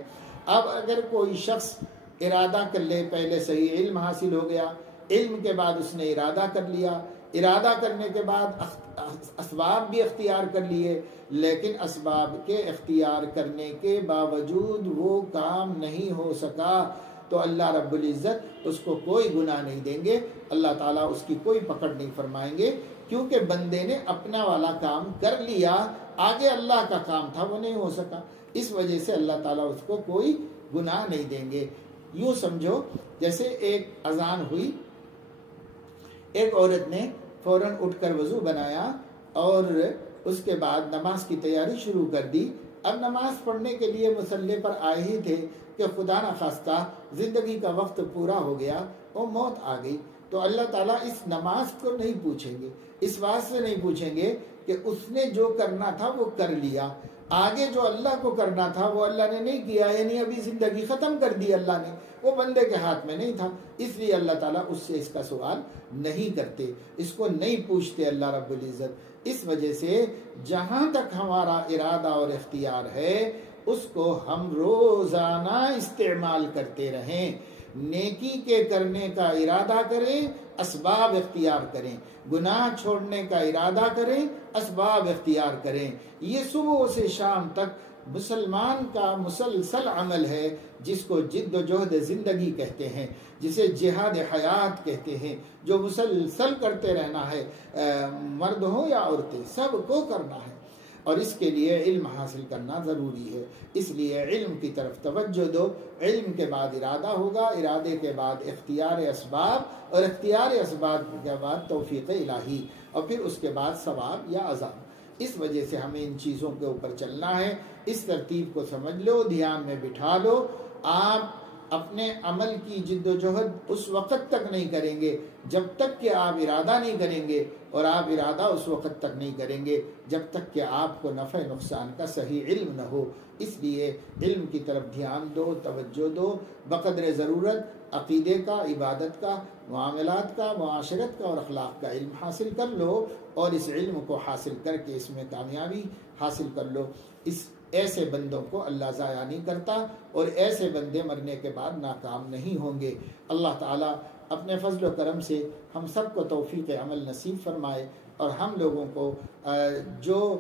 اب اگر کوئی شخص ارادہ کر لے، پہلے صحیح علم حاصل ہو گیا، علم کے بعد اس نے ارادہ کر لیا، ارادہ کرنے کے بعد اسباب بھی اختیار کر لیے، لیکن اسباب کے اختیار کرنے کے باوجود وہ کام نہیں ہو سکا تو اللہ رب العزت اس کو کوئی گناہ نہیں دیں گے، اللہ تعالیٰ اس کی کوئی پکڑ نہیں فرمائیں گے، کیونکہ بندے نے اپنا والا کام کر لیا، آگے اللہ کا کام تھا وہ نہیں ہو سکا، اس وجہ سے اللہ تعالیٰ اس کو کوئی گناہ نہیں دیں گے۔ یوں سمجھو جیسے ایک اذان ہوئی، ایک عورت نے فوراً اٹھ کر وضو بنایا اور اس کے بعد نماز کی تیاری شروع کر دی۔ اب نماز پڑھنے کے لیے مصلی پر آئے ہی تھے کہ خدا نخواستہ زندگی کا وقت پورا ہو گیا اور موت آ گئی، تو اللہ تعالیٰ اس نماز کو نہیں پوچھیں گے، اس بات سے نہیں پوچھیں گے کہ اس نے جو کرنا تھا وہ کر لیا، آگے جو اللہ کو کرنا تھا وہ اللہ نے نہیں کیا، یعنی ابھی زندگی ختم کر دی اللہ نے، وہ بندے کے ہاتھ میں نہیں تھا، اس لیے اللہ تعالیٰ اس سے اس کا سوال نہیں کرتے، اس کو نہیں پوچھتے اللہ رب العزت۔ اس وجہ سے جہاں تک ہمارا ارادہ اور اختیار ہے اس کو ہم روزانہ استعمال کرتے رہیں، نیکی کے کرنے کا ارادہ کریں، اسباب اختیار کریں، گناہ چھوڑنے کا ارادہ کریں، اسباب اختیار کریں۔ یہ صبح سے شام تک مسلمان کا مسلسل عمل ہے، جس کو جد و جہد زندگی کہتے ہیں، جسے جہاد حیات کہتے ہیں، جو مسلسل کرتے رہنا ہے، مرد ہو یا عورتیں سب کو کرنا ہے، اور اس کے لیے علم حاصل کرنا ضروری ہے۔ اس لیے علم کی طرف توجہ دو، علم کے بعد ارادہ ہوگا، ارادے کے بعد اختیار اسباب، اور اختیار اسباب کے بعد توفیق الہی، اور پھر اس کے بعد ثواب یا عذاب۔ اس وجہ سے ہمیں ان چیزوں کے اوپر چلنا ہے، اس ترتیب کو سمجھ لو، دھیان میں بٹھا لو۔ آپ اپنے عمل کی جد و جہد اس وقت تک نہیں کریں گے جب تک کہ آپ ارادہ نہیں کریں گے، اور آپ ارادہ اس وقت تک نہیں کریں گے جب تک کہ آپ کو نفع نقصان کا صحیح علم نہ ہو۔ اس لیے علم کی طرف دھیان دو، توجہ دو، بقدر ضرورت عقیدے کا، عبادت کا، معاملات کا، معاشرت کا اور اخلاق کا علم حاصل کر لو، اور اس علم کو حاصل کر کے اس میں کامیابی حاصل کر لو۔ ایسے بندوں کو اللہ ضائع نہیں کرتا، اور ایسے بندے مرنے کے بعد ناکام نہیں ہوں گے۔ اللہ تعالیٰ اپنے فضل و کرم سے ہم سب کو توفیق عمل نصیب فرمائے، اور ہم لوگوں کو جو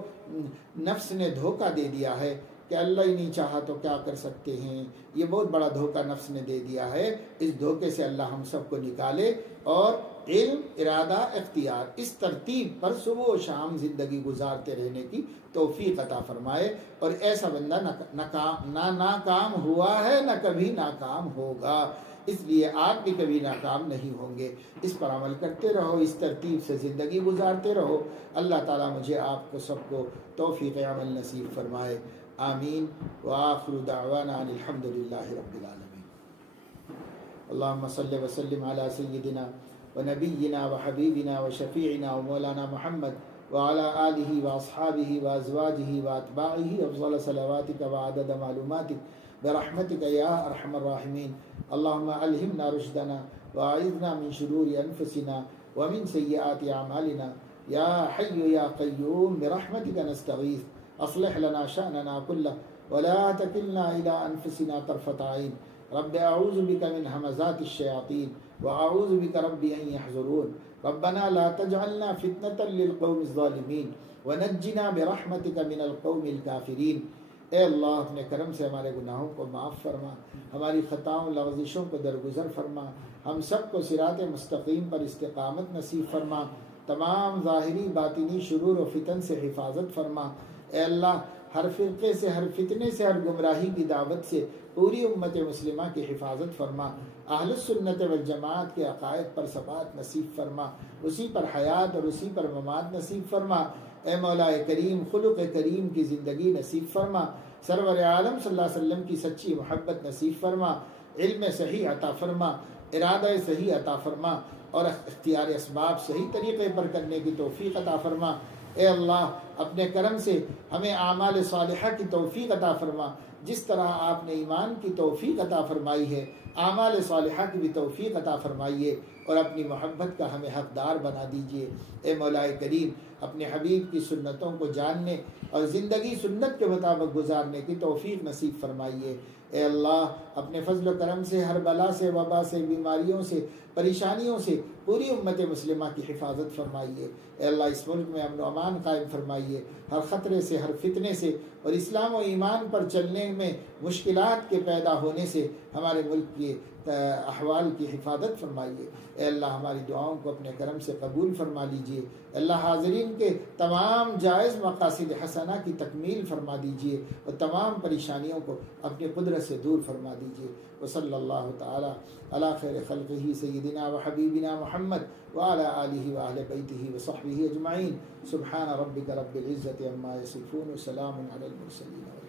نفس نے دھوکہ دے دیا ہے کہ اللہ ہی نہیں چاہا تو کیا کر سکتے ہیں، یہ بہت بڑا دھوکہ نفس نے دے دیا ہے۔ اس دھوکے سے اللہ ہم سب کو نکالے اور علم، ارادہ، اختیار اس ترتیب پر صبح و شام زندگی گزارتے رہنے کی توفیق عطا فرمائے، اور ایسا بندہ نہ ناکام ہوا ہے نہ کبھی ناکام ہوگا، اس لیے آپ بھی کبھی ناکام نہیں ہوں گے۔ اس پر عمل کرتے رہو، اس ترتیب سے زندگی گزارتے رہو۔ اللہ تعالیٰ مجھے آپ کو سب کو توفیق عمل نصیب فرمائے، آمین۔ وآخر دعوانا ان الحمد للہ رب العالمین۔ اللہم صلی وسلم علی سیدنا ونبینا وحبیبنا وشفیعنا ومولانا محمد وعلى آلہ واصحابہ وازواجہ واتباعہ افضل صلواتک وعدد معلوماتک برحمتک یا ارحم الراحمین۔ اللہم الہمنا رشدنا واعذنا من شرور انفسنا ومن سیئات اعمالنا یا حی یا قیوم برحمتک نستغیث اصلح لنا شأننا كله ولا تکلنا الى انفسنا طرفة عین۔ رب اعوذ بک من همزات الشیاطین واعوذ بک رب ان یحضرون۔ ربنا لا تجعلنا فتنة للقوم الظالمین ونجنا برحمتک من القوم الکافرین۔ اے اللہ اپنے کرم سے ہمارے گناہوں کو معاف فرما، ہماری خطاؤں لغزشوں کو درگزر فرما، ہم سب کو صراط مستقیم پر استقامت نصیب فرما، تمام ظاہری باطنی شرور و فتن سے حفاظت فرما۔ اے اللہ ہر فرقے سے، ہر فتنے سے، ہر گمراہی کی دعوت سے پوری امت مسلمہ کی حفاظت فرما، اہل السنت والجماعت کے عقائد پر ثبات نصیب فرما، اسی پر حیات اور اسی پر ممات نصیب فرما۔ اے مولا کریم خلق کریم کی زندگی نصیب فرما، سرور عالم صلی اللہ علیہ وسلم کی سچی محبت نصیب فرما، علم صحیح عطا فرما، ارادہ صحیح عطا فرما، اور اختیار اسباب صحیح طریقے پر کرنے کی توفیق عطا فرما۔ اے اللہ اپنے کرم سے ہمیں اعمال صالحہ کی توفیق عطا فرما، جس طرح آپ نے ایمان کی توفیق عطا فرمائی ہے، اعمال صالحہ کی بھی توفیق عطا فرمائیے، اور اپنی محبت کا ہمیں حقدار بنا دیجیے۔ اے مولا کریم اپنے حبیب کی سنتوں کو جاننے اور زندگی سنت کے مطابق گزارنے کی توفیق نصیب فرمائیے۔ اے اللہ اپنے فضل و کرم سے ہر بلا سے، وبا سے، بیماریوں سے، پریشانیوں سے پوری امت مسلمہ کی حفاظت فرمائیے۔ اے اللہ اس ملک میں امن و امان قائم فرمائیے، ہر خطرے سے، ہر فتنے سے، اور اسلام و ایمان پر چلنے میں مشکلات کے پیدا ہونے سے ہمارے ملک کے احوال کی حفاظت فرمائیے۔ اے اللہ ہماری دعاؤں کو اپنے کرم سے قبول فرما لیجئے۔ اللہ حاضرین کے تمام جائز مقاصد حسنہ کی تکمیل فرما دیجئے، اور تمام پریشانیوں کو اپنی قدرت سے دور فرما دیجئے۔ وصلی اللہ تعالی علی خیر خلقہ سیدنا و حبیبنا محمد وعلی آلہ وآل بیتہ وصحبہ اجمعین۔ سبحان ربک رب العزۃ عما یصفون وسلام علی المرسلین۔